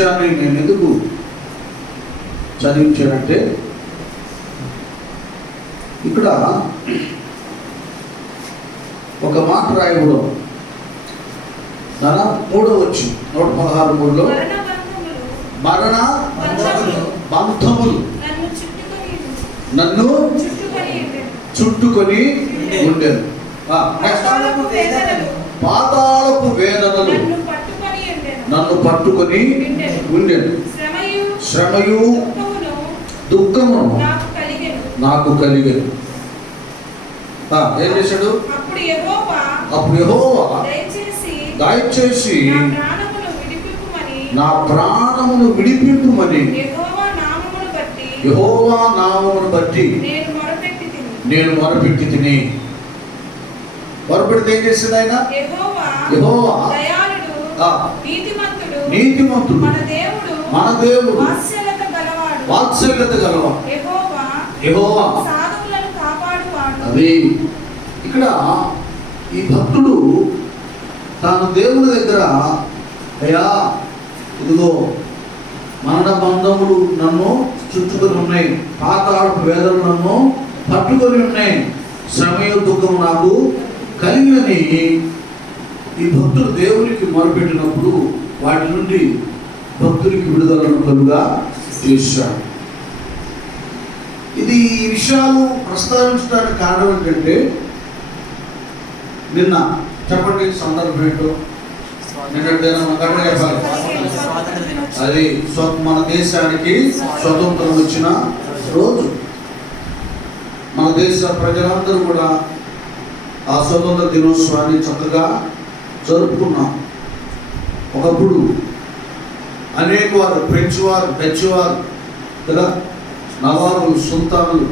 విషయాన్ని నేను ఎందుకు చదివించానంటే, ఇక్కడ ఒక మాట రాయబడం మూడో వచ్చి 116:3లో మరణ బంధములు నన్ను చుట్టుకొని ఉండేది. పాతాళపు వేదనలు నన్ను పట్టుకొని ఉండేది. శ్రమయు దుఃఖము నాకు కలిగేది. ఏం చేశాడు? అప్పుడు యెహోవా దయచేసి నా ప్రాణమును విడిపింపుమని యెహోవా నామమును బట్టి నేను మొరపెట్టి తిని. మొరపెడితే ఏం చేసింది ఆయన? యెహోవా నీతిమంతుడు, మన దేవుడు, వాత్సల్యత గలవాడు యెహోవా. అది ఇక్కడ ఈ భక్తుడు తాను దేవుని దగ్గర, అయ్యా ఇదిగో మరణ బంధములు నన్ను చుట్టుకొని ఉన్నాయి, పాతాళపు వేదనలు నన్ను పట్టుకొని ఉన్నాయి, శ్రమయు దుఃఖము నాకు కలిగినని ఈ భక్తుడు దేవునికి మొరపెట్టినప్పుడు వాటి నుండి భక్తునికి విడుదలను కలుగా చేశాడు. ఇది ఈ విషయాలు ప్రస్తావించడానికి కారణం ఏంటంటే, నిన్న చెప్పండి సందర్భం ఏంటో, అది మన దేశానికి స్వతంత్రం వచ్చిన రోజు. మన దేశ ప్రజలందరూ కూడా ఆ స్వతంత్ర దినోత్సవాన్ని చక్కగా జరుపుకున్నాం. ఒకప్పుడు అనేక వారు, ఫ్రెంచ్ వారు, డచ్ వారు కదా, నవాబులు, సుల్తానులు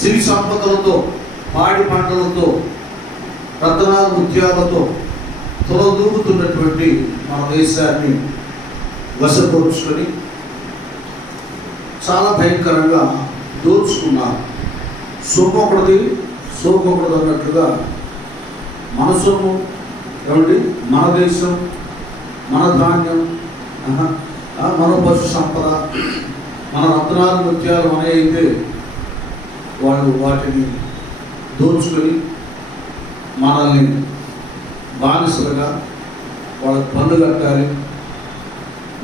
సిరి సంపదలతో, పాడి పంటలతో, రత్నాల ముత్యాలతో తొలదూగుతున్నటువంటి మన దేశాన్ని వశపరుచుకొని చాలా భయంకరంగా దోచుకున్నారు. సోమొకటిది సోమొకటిది అన్నట్లుగా మన సొమ్ము ఏమండి, మన దేశం, మన ధాన్యం, మన పశు సంపద, మన రత్నాలు ముత్యాలు అనే అయితే వాళ్ళు వాటిని దోచుకొని మనల్ని బానిసలుగా వాళ్ళకి పన్ను కట్టాలి,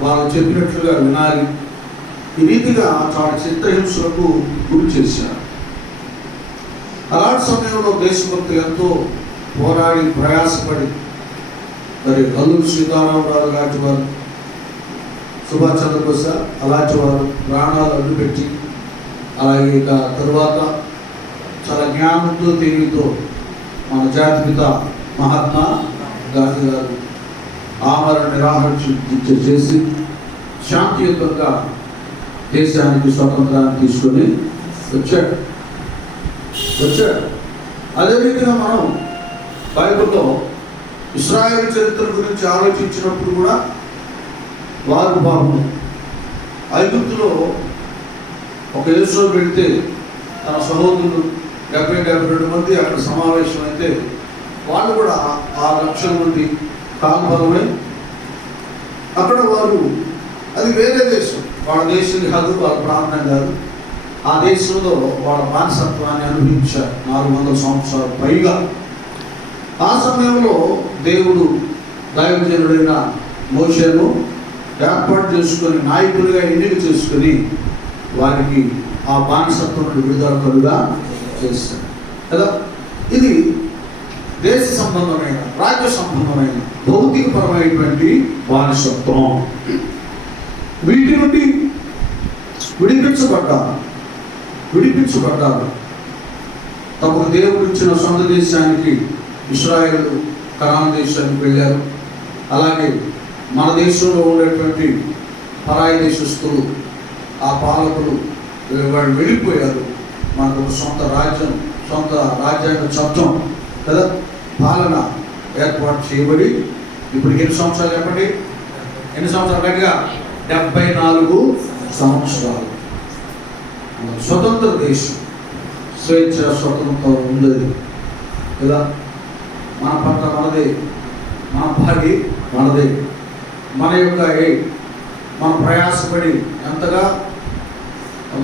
వాళ్ళు చెప్పినట్లుగా వినాలి, ఈ రీతిగా చాలా చిత్రహింసలకు గురి చేశారు. అలాంటి సమయంలో దేశభక్తులు ఎంతో పోరాడి ప్రయాసపడి మరి అల్లూరి సీతారామరావు లాంటి వారు, సుభాష్ చంద్రబోస్ అలాంటి వారు ప్రాణాలు అడ్డుపెట్టి, అలాగే ఇక తరువాత చాలా జ్ఞానంతో తెలివితో మన జాతిపిత మహాత్మా గాంధీ గారు ఆమరణ నిరాహార దీక్ష చేసి శాంతియుతంగా దేశానికి స్వతంత్రాన్ని తీసుకొని వచ్చాడు. అదే రీతిగా మనం బైబిల్లో ఇశ్రాయేలు చరిత్ర గురించి ఆలోచించినప్పుడు కూడా వారు పాపం ఐగుప్తులో ఒక యేసు వెళితే తన సహోదరులు 72 మంది అక్కడ సమావేశం అయితే వాళ్ళు కూడా 6 లక్షల మంది కాల్బలమై అక్కడ వారు, అది వేరే దేశం, వాళ్ళ దేశం కాదు, వాళ్ళ ప్రాంతం కాదు, ఆ దేశంలో వాళ్ళ బానిసత్వాన్ని అనుభవించారు 400 సంవత్సరాలు పైగా. ఆ సమయంలో దేవుడు దైవజనుడైన మోషేను ఏర్పాటు చేసుకొని నాయకులుగా ఎన్నిక చేసుకొని వారికి ఆ బానిసత్వం విడుదల కలుగా చేస్తాడు కదా. ఇది దేశ సంబంధమైన, రాజ్య సంబంధమైన, భౌతికపరమైనటువంటి బానిసత్వం. వీటి నుండి విడిపించబడ్డారు. తమకు దేవుడు ఇచ్చిన సొంత దేశానికి ఇశ్రాయేలు కనాను దేశానికి వెళ్ళారు. అలాగే మన దేశంలో ఉండేటువంటి పరాయి దేశస్తులు, ఆ పాలకులు వాళ్ళు వెళ్ళిపోయారు. మనకు ఒక సొంత రాజ్యం, సొంత రాజ్యాంగ చట్టం కదా, పాలన ఏర్పాటు చేయబడి ఇప్పుడు ఎన్ని సంవత్సరాలు చెప్పండి, ఎన్ని సంవత్సరాలు గట్టిగా 74 సంవత్సరాలు స్వతంత్ర దేశం, స్వేచ్ఛ స్వతంత్రం ఉండేది కదా. మన పంట మనదే, మన భాగి మనదే, మన ప్రయాసపడి ఎంతగా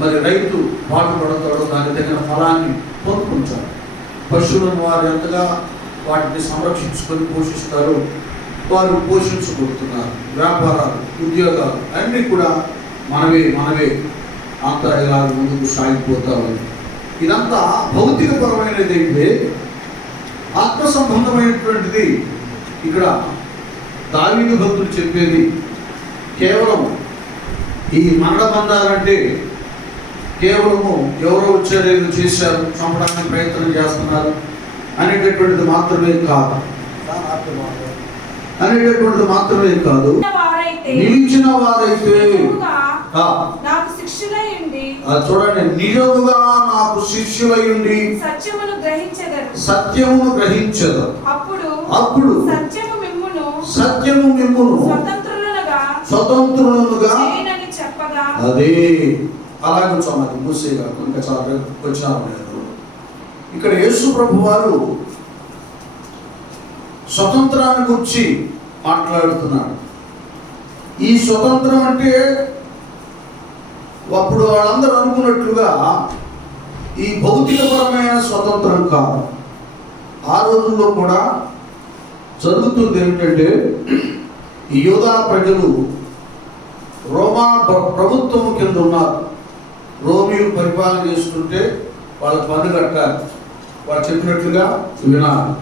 మరి రైతు పాటుపడతాడో దాని తగిన ఫలాన్ని పొందుకుంటారు. పశువులను వారు ఎంతగా వాటిని సంరక్షించుకొని పోషిస్తారు, వారు పోషించబడుతున్నారు. వ్యాపారాలు, ఉద్యోగాలు అన్నీ కూడా మనవే అంతా ఇలా ముందుకు సాగిపోతారు. ఇదంతా భౌతికపరమైనది అయితే ఆత్మ సంబంధమైనటువంటిది ఇక్కడ దావీదు భక్తుడు చెప్పేది కేవలం ఈ మరణ బంధాలంటే కేవలము ఎవరో వచ్చారు, ఏదో చేశారు, చంపడానికి ప్రయత్నం చేస్తున్నారు అనేటటువంటిది మాత్రమే కాదు. నిలిచిన వారైతే చూడండి, నిజముగా నాకు శిష్యులయ్యుండి సత్యమును గ్రహించదు. అప్పుడు సత్యము మిమ్మును స్వతంత్రులుగా అదే అలాగే కూర్చోన్నది మూసేగా ఇంకా చాలా వచ్చినారు. ఇక్కడ యేసు ప్రభు వారు స్వతంత్రాన్ని గురించి మాట్లాడుతున్నాడు. ఈ స్వతంత్రం అంటే అప్పుడు వాళ్ళందరూ అనుకున్నట్లుగా ఈ భౌతికపరమైన స్వతంత్రం కాదు. ఆ రోజుల్లో కూడా జరుగుతుంది ఏమిటంటే, ఈ యూదా ప్రజలు రోమా ప్రభుత్వం కింద ఉన్నారు. రోమీలు పరిపాలన చేస్తుంటే వాళ్ళకి పన్ను కట్టాలి, వాళ్ళు చెప్పినట్లుగా వినాలి.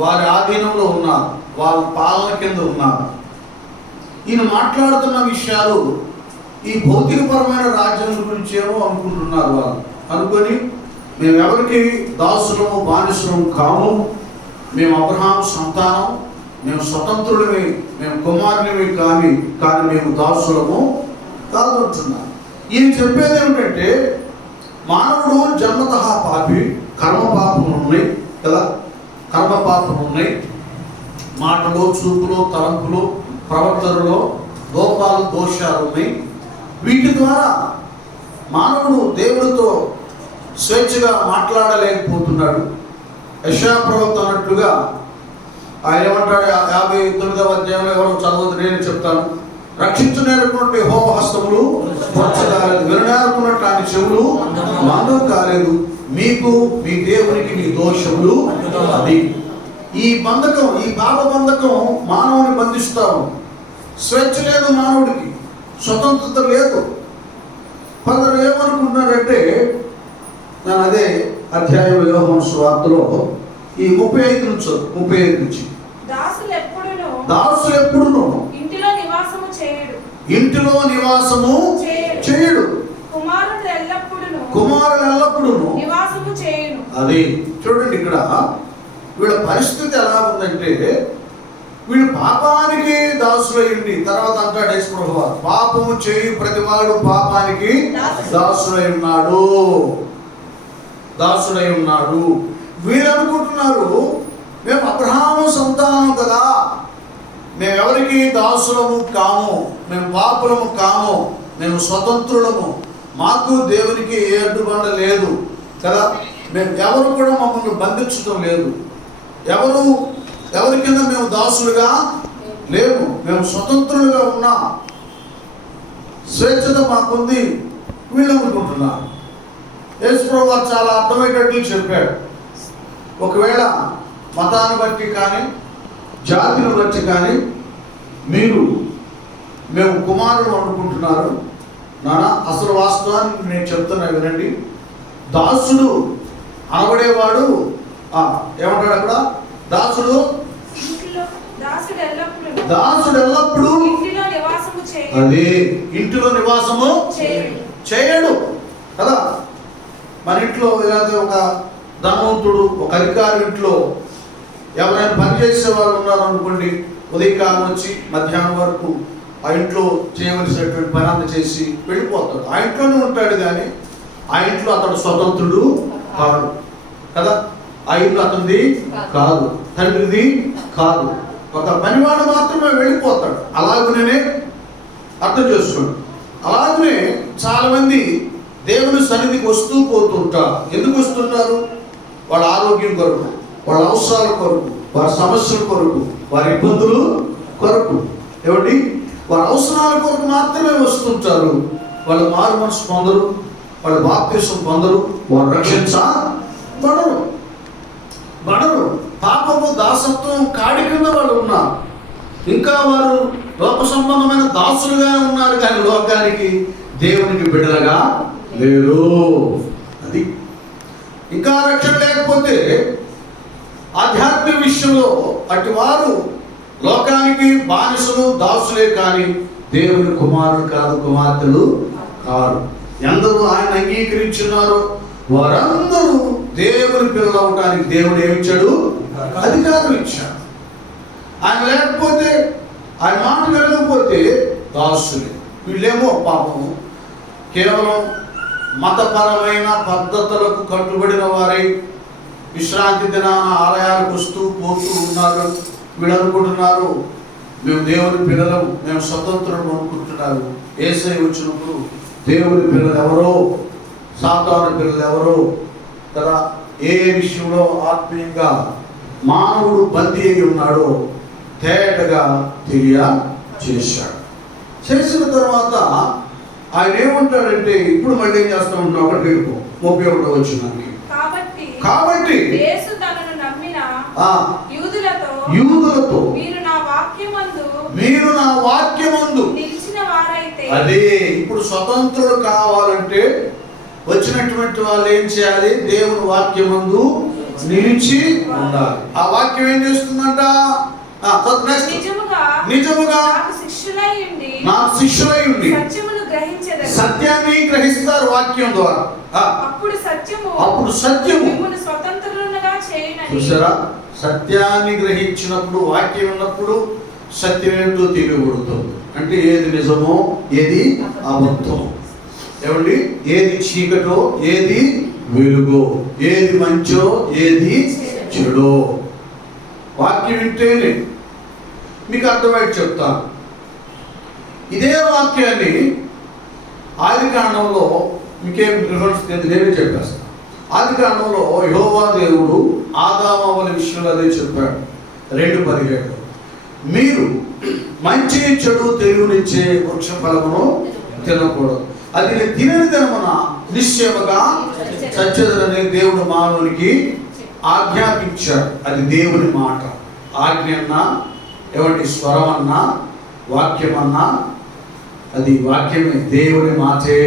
వారి ఆధీనంలో ఉన్నారు, వాళ్ళ పాలన కింద ఉన్నారు. ఈయన మాట్లాడుతున్న విషయాలు ఈ భౌతికపరమైన రాజ్యం గురించి ఏమో అనుకుంటున్నారు. వాళ్ళు అనుకొని మేము ఎవరికి దాసులము బానిసలము కాము, మేము అబ్రహాము సంతానం, మేము స్వతంత్రులమే, మేము కుమారులమే కానీ మేము దాసులము కాదు అంటున్నారు. ఈయన చెప్పేది ఏమిటంటే, మానవుడు జన్మతః పాపి, కర్మ పాపములు ఉన్నాయి కదా, కర్మ పాపములు ఉన్నాయి. మాటలో, చూపులో, తలంపులో, ప్రవర్తనలో లోపాలు, దోషాలు ఉన్నాయి. వీటి ద్వారా మానవుడు దేవుడితో స్వేచ్ఛగా మాట్లాడలేకపోతున్నాడు. యెషయా ప్రవక్త అన్నట్లుగా ఆయన ఏమంటాడు, 59వ అధ్యాయంలో, ఎవరో చదవద్దు నేను చెప్తాను, రక్షించనేరకున్నట్టు యెహోవా హస్తములు పొరచగాలేదు, విననేరకున్నట్టు ఆయన చెవులు మందం కాలేదు, మీకు మీ దేవునికి మీ దోషములు అది. ఈ బంధకం, ఈ పాప బంధకం మానవుని బంధిస్తాము. స్వేచ్ఛ లేదు మానవుడికి, స్వతంత్రత లేదు. కొందరు ఏమనుకుంటున్నారంటే, నేను అదే అధ్యాయం యోహాను సువార్తలో ఈ 35 నుంచి దాసులు ఎప్పుడును ఇంటిలో నివాసము చేయడు, కుమారుడు ఎల్లప్పుడూ అది. చూడండి, ఇక్కడ వీళ్ళ పరిస్థితి ఎలా ఉందంటే, వీళ్ళు పాపానికి దాసులయ్యండి. తర్వాత అంటాడు యేసు ప్రభువు, పాపము చేయు ప్రతివాడు పాపానికి దాసుడై ఉన్నాడు. వీళ్ళు అనుకుంటున్నారు, మేము అబ్రహాము సంతానం కదా, మేము ఎవరికి దాసులము కాము, మేము పాపులము కాము, మేము స్వతంత్రులము, మాకు దేవునికి ఏ అడ్డుబండ లేదు కదా, మేము ఎవరు కూడా మమ్మల్ని బంధించడం లేదు, ఎవరి కింద మేము దాసులుగా లేము, మేము స్వతంత్రులుగా ఉన్నాం, స్వేచ్ఛత మాకుంది వీళ్ళు అనుకుంటున్నారు. యేసు ప్రభువు చాలా అర్థమయ్యేటట్లు చెప్పాడు. ఒకవేళ మతాన్ని బట్టి కానీ జాతిని బట్టి కానీ మేము కుమారుడు అనుకుంటున్నారు. నాన్న, అసలు వాస్తవాన్ని నేను చెప్తున్నా వినండి. దాసుడు అనబడేవాడు ఏమంటాడు అక్కడ, దాసుడు ఎల్లప్పుడూ అదే ఇంటిలో నివాసము చేయడు కదా. మన ఇంట్లో ఏదైతే ఒక ధనవంతుడు, ఒక అధికారి ఇంట్లో ఎవరైనా పనిచేసే వాళ్ళు ఉన్నారు అనుకోండి, ఉదయకాలం వచ్చి మధ్యాహ్నం వరకు ఆ ఇంట్లో చేయవలసినటువంటి పని అంతా చేసి వెళ్ళిపోతాడు. ఆ ఇంట్లోనే ఉంటాడు, కానీ ఆ ఇంట్లో అతడు స్వతంత్రుడు కాదు కదా. ఆ ఇంట్లో అతనిది కాదు, తండ్రిది కాదు, ఒక పనివాడు మాత్రమే వెళ్ళిపోతాడు. అలాగనే అర్థం చేసుకోండి. అలాగనే చాలా మంది దేవుని సన్నిధికి వస్తూ పోతుంటారు. ఎందుకు వస్తున్నారు? వాళ్ళ ఆరోగ్యం కొరకు, వాళ్ళ అవసరాల కొరకు, వారి సమస్యల కొరకు, వారి ఇబ్బందులు కొరకు. ఏమండి, వారి అవసరాల కొరకు మాత్రమే వస్తుంటారు. వాళ్ళు మారు మనసు పొందరు, వాళ్ళు బాప్తిసం పొందరు, వారు రక్షించబడరు. పాపము దాసత్వం కాడి కింద వాళ్ళు ఉన్నారు. ఇంకా వారు లోక సంబంధమైన దాసులుగా ఉన్నారు, కానీ లోకానికి దేవునికి బిడ్డలుగా లేరు. అది ఇంకా రక్షణ లేకపోతే ఆధ్యాత్మిక విషయంలో అటు వారు లోకానికి బానిసలు, దాసులే కానీ దేవుని కుమారులు కాదు, కుమార్తెలు కాదు. ఎందరూ ఆయన అంగీకరించున్నారో వారందరూ దేవుని పిల్లలు అవడానికి దేవుడు ఏమిచ్చాడు? అధికారం ఇచ్చాడు. ఆయన లేకపోతే, ఆయన మాట వినకపోతే దాసులే. వీళ్ళేమో పాపము కేవలం మతపరమైన పద్ధతులకు కట్టుబడిన వారై విశ్రాంతి దినాన ఆలయాలకు వస్తూ పోతూ ఉన్నారు. వీళ్ళు అనుకుంటున్నారు మేము దేవుని పిల్లలం, మేము స్వతంత్రులు అనుకుంటున్నారు. యేసయ్య వచ్చినప్పుడు దేవుని పిల్లలు ఎవరో, సాతాను పిల్లలు ఎవరో కదా, ఏ విషయంలో ఆత్మీయంగా మానవుడు బందీ అయి ఉన్నాడో తేటగా తెలియచేశాడు. చేసిన తర్వాత ఆయన ఏమంటాడంటే, ఇప్పుడు మళ్ళీ ఏం చేస్తా ఉంటున్నావు? ఒకటి 31 వచ్చినానికి. కాబట్టి యేసు తనను నమ్మిన యూదులతో మీరు నా వాక్యమందు నిలిచిన వారైతే, అదే ఇప్పుడు స్వతంత్రుడు కావాలంటే వచ్చినటువంటి వాళ్ళు ఏం చేయాలి? దేవుని వాక్యమందు నిలిచి ఉండాలి. ఆ వాక్యం ఏం చేస్తుందంట? నిజముగా నాకు శిష్యులై ఉండి సత్యాన్ని గ్రహిస్తారు వాక్యం ద్వారా. అప్పుడు సత్యము స్వతంత్రులుగా చేయునని. చూసారా? సత్యాన్ని గ్రహించినప్పుడు, వాక్యం ఉన్నప్పుడు సత్యం ఏంటో తెలియబడుతుంది. అంటే ఏది నిజమో ఏది అబద్ధం, ఏమండి, ఏది చీకటో ఏది వెలుగో, ఏది మంచో ఏది చెడో వాక్యం వింటేనే మీకు అర్థమైతే చెప్తాను. ఇదే వాక్యాన్ని ఆదికాండంలో మీకేం రిఫరెన్స్ నేనే చెప్పేస్తాను. ఆదికాండంలో యెహోవా దేవుడు ఆదామవ్వల విషయంలో అదే చెప్పాడు. 2:17 మీరు మంచి చెడు తెలివినిచ్చే వృక్ష ఫలమును తినకూడదు, అది తినని దినమున నిశ్చయముగా చచ్చెదరని దేవుడు మానవునికి ఆజ్ఞాపించాడు. అది దేవుని మాట. ఆజ్ఞ అన్నా, ఏమంటే స్వరం అన్నా, వాక్యం అన్నా, అది వాక్యమే, దేవుని మాటే.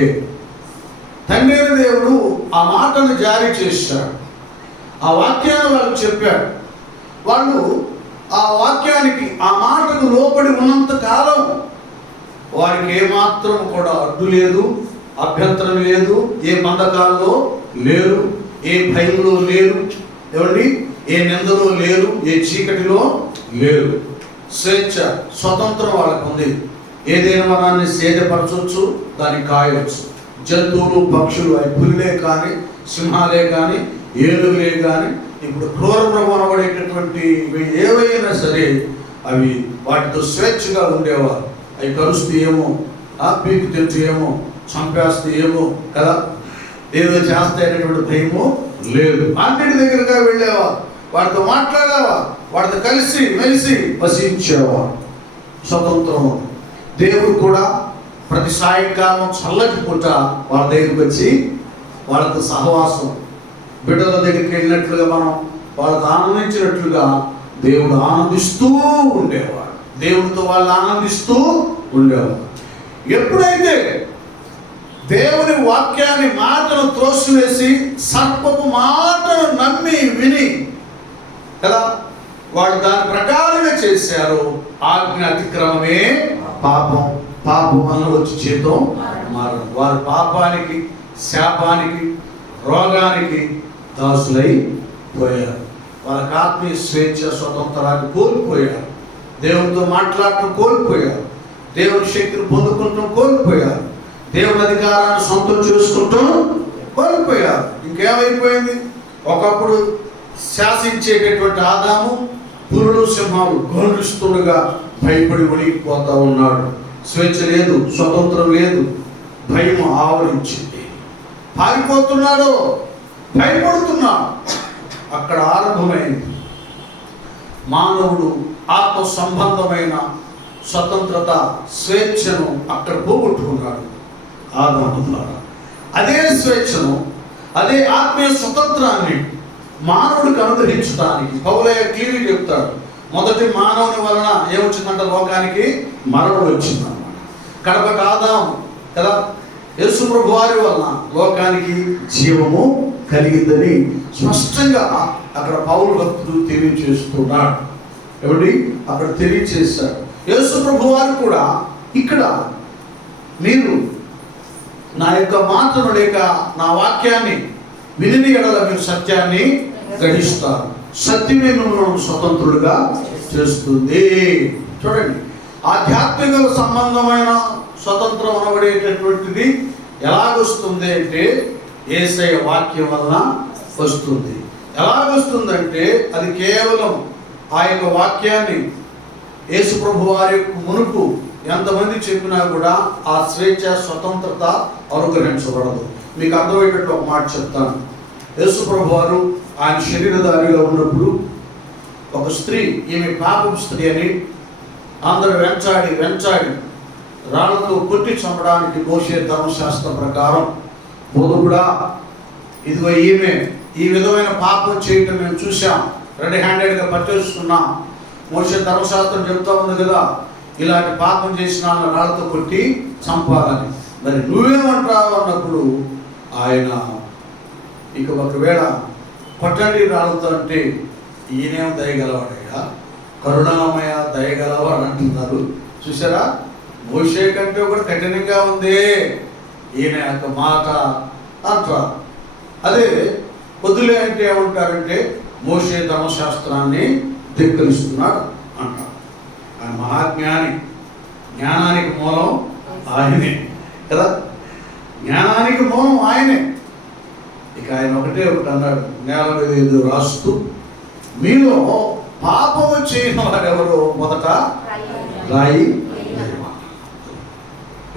తండ్రి దేవుడు ఆ మాటను జారీ చేశాడు. ఆ వాక్యాన్ని వాళ్ళు చెప్పాడు. వాళ్ళు ఆ వాక్యానికి, ఆ మాటకు లోబడి ఉన్నంత కాలం వారికి ఏమాత్రం కూడా అడ్డు లేదు, అభ్యంతరం లేదు, ఏ బంధకాల్లో లేరు, ఏ భయంలో లేరు, ఏమండి, ఏ నిందలో లేరు, ఏ చీకటిలో లేరు. స్వేచ్ఛ, స్వతంత్రం వాళ్ళకు ఉంది. ఏదైనా మనాన్ని సేదపరచవచ్చు, దాన్ని కాయవచ్చు. జంతువులు, పక్షులు, అవి పులిలే కానీ, సింహాలే కానీ, ఏనుగులే కానీ, ఇప్పుడు క్రూరమృగం అనబడేటటువంటి ఏవైనా సరే అవి వాటితో స్వేచ్ఛగా ఉండేవారు. అవి కరుస్తూ ఏమో, పీకు తెచ్చు ఏమో, చంపేస్తూ ఏమో కదా, ఏదో చేస్తాయనేటువంటి భయము లేదు. అన్నిటి దగ్గరగా వెళ్ళేవా, వాడితో మాట్లాడేవా, వాడితో కలిసి మెలిసి వసించేవా. స్వతంత్రం. దేవుడు కూడా ప్రతి సాయంకాలం చల్లటి పూట వాళ్ళ దగ్గరికి వచ్చి వాళ్ళతో సహవాసం, బిడ్డల దగ్గరికి వెళ్ళినట్లుగా మనం వాళ్ళతో ఆనందించినట్లుగా దేవుడు ఆనందిస్తూ ఉండేవాడు. దేవుడితో వాళ్ళు ఆనందిస్తూ ఉండేవాడు. ఎప్పుడైతే దేవుని వాక్యాన్ని, మాటను త్రోసివేసి సర్పపు మాటను నమ్మి విని కదా వాళ్ళు దాని ప్రకారంగా చేశారు, ఆజ్ఞ అతిక్రమమే పాపం. పాపం వల్ల వచ్చి జీతం మారడం. వారు పాపానికి, శాపానికి, రోగానికి దాసులై పోయారు. వాళ్ళకి ఆత్మీయ స్వేచ్ఛ, స్వతంత్రాన్ని కోల్పోయారు. దేవునితో మాట్లాడటం కోల్పోయారు. దేవుని శక్తిని పొందుకుంటూ కోల్పోయారు. దేవుని అధికారాన్ని సొంతం చేసుకుంటూ కోల్పోయారు. ఇంకేమైపోయింది? ఒకప్పుడు శాసించేటటువంటి ఆదాము పురులు, సింహాలు గర్జిస్తుండగా భయపడి వణికిపోతా ఉన్నాడు. స్వేచ్ఛ లేదు, స్వతంత్రం లేదు, భయం ఆవరించింది. పారిపోతున్నాడు, భయపడుతున్నాడు. అక్కడ ఆరంభమైంది మానవుడు ఆత్మ సంబంధమైన స్వతంత్రత, స్వేచ్ఛను అక్కడ పోగొట్టుకున్నాడు ఆదాము ద్వారా. అదే స్వేచ్ఛను, అదే ఆత్మీయ స్వతంత్రాన్ని మానవుడికి అనుగ్రహించడానికి పౌలయ్య క్లియర్గా చెప్తాడు. మొదటి మానవుని వలన ఏమొచ్చిందంట? లోకానికి మరణం వచ్చిందన్నమాట. కడపటి ఆదాము కదా, యేసు ప్రభు వారి వలన లోకానికి జీవము కలిగిందని స్పష్టంగా అక్కడ పౌలు భక్తుడు తెలియజేస్తున్నాడు. ఎవడి అక్కడ తెలియజేశాడు. యేసు ప్రభు వారు కూడా ఇక్కడ మీరు నా యొక్క మాటను లేక నా వాక్యాన్ని విని ఎడల మీరు సత్యాన్ని గ్రహిస్తారు, సత్యమే మిమ్మల్ని స్వతంత్రులుగా చేస్తుంది. చూడండి, ఆధ్యాత్మిక సంబంధమైన స్వతంత్రం అనబడేటటువంటిది ఎలాగొస్తుంది అంటే యేసయ్య వాక్యం వలన వస్తుంది. ఎలాగొస్తుందంటే అది కేవలం ఆ యొక్క వాక్యాన్ని యేసు ప్రభు వారి మునుపు ఎంతమంది చెప్పినా కూడా ఆ స్వేచ్ఛ, స్వతంత్రత అనుగ్రహించబడదు. మీకు అర్థమయ్యేటట్టు ఒక మాట చెప్తాను. యేసు ప్రభు వారు ఆయన శరీరధారిగా ఉన్నప్పుడు ఒక స్త్రీ, ఈమె పాపం స్త్రీ అని అందరూ వెంచాడి రాళ్లతో కొట్టి చంపడానికి మోషే ధర్మశాస్త్రం ప్రకారం బోధకుడా, ఇదిగో ఈమె ఈ విధమైన పాపం చేయటం మేము చూసాం, రెడ్ హ్యాండెడ్గా పట్టేస్తున్నాం, మోషే ధర్మశాస్త్రం చెప్తా ఉంది కదా, ఇలాంటి పాపం చేసిన రాళ్లతో కొట్టి చంపాలని. మరి నువ్వేమంటావు అన్నప్పుడు ఆయన ఇక ఒకవేళ కొట్టండి రాళ్ళతో అంటే ఈయనేం దయగలవాడయ్యా, కరుణామయ దయగలవాడు అంటున్నారు. చూసారా, మోషే కంటే కూడా కఠినంగా ఉంది ఈయన యొక్క మాట అంటారు. అదే వద్దులే అంటే ఏమంటారంటే మోషే ధర్మశాస్త్రాన్ని ధిక్కరిస్తున్నాడు అంటారు. ఆయన మహాజ్ఞాని, జ్ఞానానికి మూలం ఆయనే కదా, జ్ఞానానికి మూలం ఆయనే. ఇక ఆయన ఒకటి అన్నాడు, నేల మీద ఏదో రాస్తూ మీలో పాపము చేయని వారెవరో మొదట రాయి.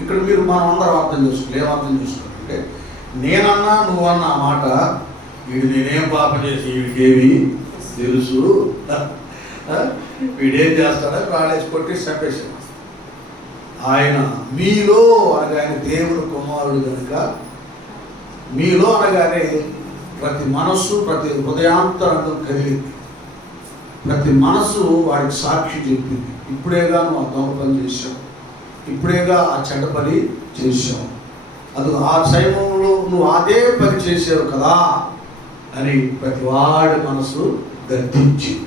ఇక్కడ మీరు మనం అందరం అర్థం చేసుకోవాలి. ఏం అర్థం చేసుకోవాలంటే, నేనన్నా నువ్వన్నా ఆ మాట, వీడు నేనేం పాపం చేసి వీడికేమి తెలుసు, వీడేం చేస్తాడని రాడేసి కొట్టి చంపేసాడు. ఆయన మీలో అనగా ఆయన దేవుని కుమారుడు కనుక, మీలో అనగానే ప్రతి మనస్సు, ప్రతి హృదయాంతరంగం కదిలింది, ప్రతి మనస్సు వాడికి సాక్షి చెప్పింది. ఇప్పుడేగా నువ్వు ఆ దొంగ పని చేశావు, ఇప్పుడేగా ఆ చెడ్డ పని చేశావు, అది ఆ సమయంలో నువ్వు అదే పని చేసావు కదా అని ప్రతి వాడి మనసు గర్తించింది.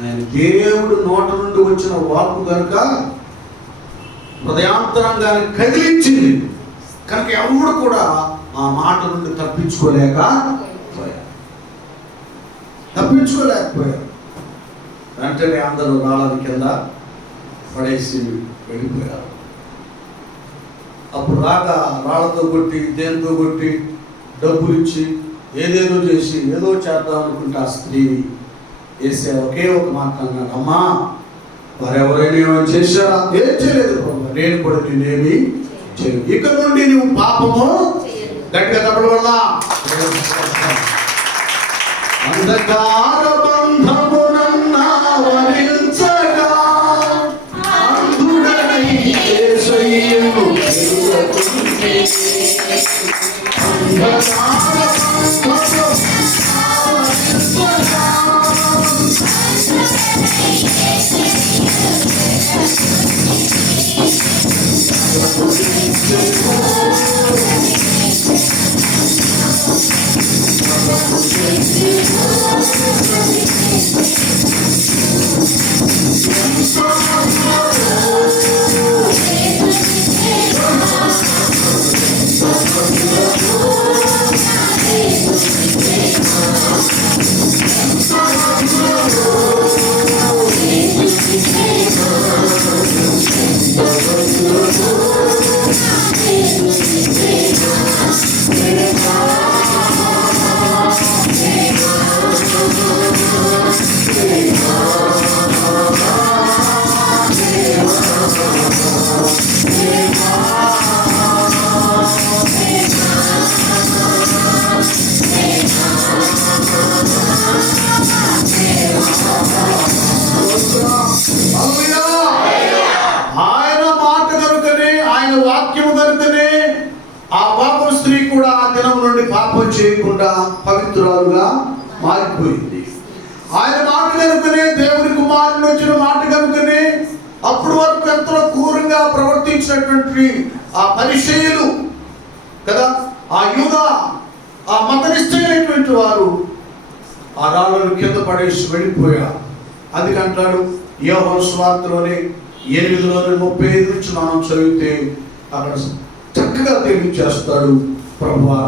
ఆయన దేవుడు నోట నుండి వచ్చిన వాక్కు కనుక హృదయాంతరంగాన్ని కదిలించింది కనుక ఎవరు కూడా ఆ మాట నుండి తప్పించుకోలేకపోయారు. వెంటనే అందరూ రాళ్ళ కింద పడేసి వెళ్ళిపోయారు. అప్పుడు రాగా రాళ్ళతో కొట్టి, దేనితో కొట్టి, డబ్బులు ఇచ్చి, ఏదేదో చేసి ఏదో చేద్దాం అనుకుంటే ఆ స్త్రీని వేసే ఒకే ఒక మాట అన్నాడు, అమ్మా వారెవరైనా ఏమైనా చేశారా? ఏం చేయలేదు ప్రభు, నేను కూడా నేనేమి చేయలేదు, ఇక నుండి నువ్వు పాపము గట్టిగా తప్పడవల్లా అంధకార బంధమునన్నా వరించగా అంధుడనై యేసయ్యను ఎరుగకుంటే అంధకార చేయకుండా పవిత్రురాలుగా మారిపోయింది. ఆయన మాట కనుకనే, దేవుని కుమారుడు వచ్చిన మాట కనుకనే అప్పటి వరకు ఎంతో క్రూరంగా ప్రవర్తించినటువంటి ఆ పరిసయ్యులు కదా, ఆ యూదా, ఆ మతనిష్టమైనటువంటి వారు ఆ రాళ్ళను కింద పడేసి వెళ్ళిపోయారు. అందుకంటాడు యోహాను సువార్తలోని 8:35 నుంచి మనం చదివితే అక్కడ చక్కగా తెలియజేస్తాడు ప్రభువా,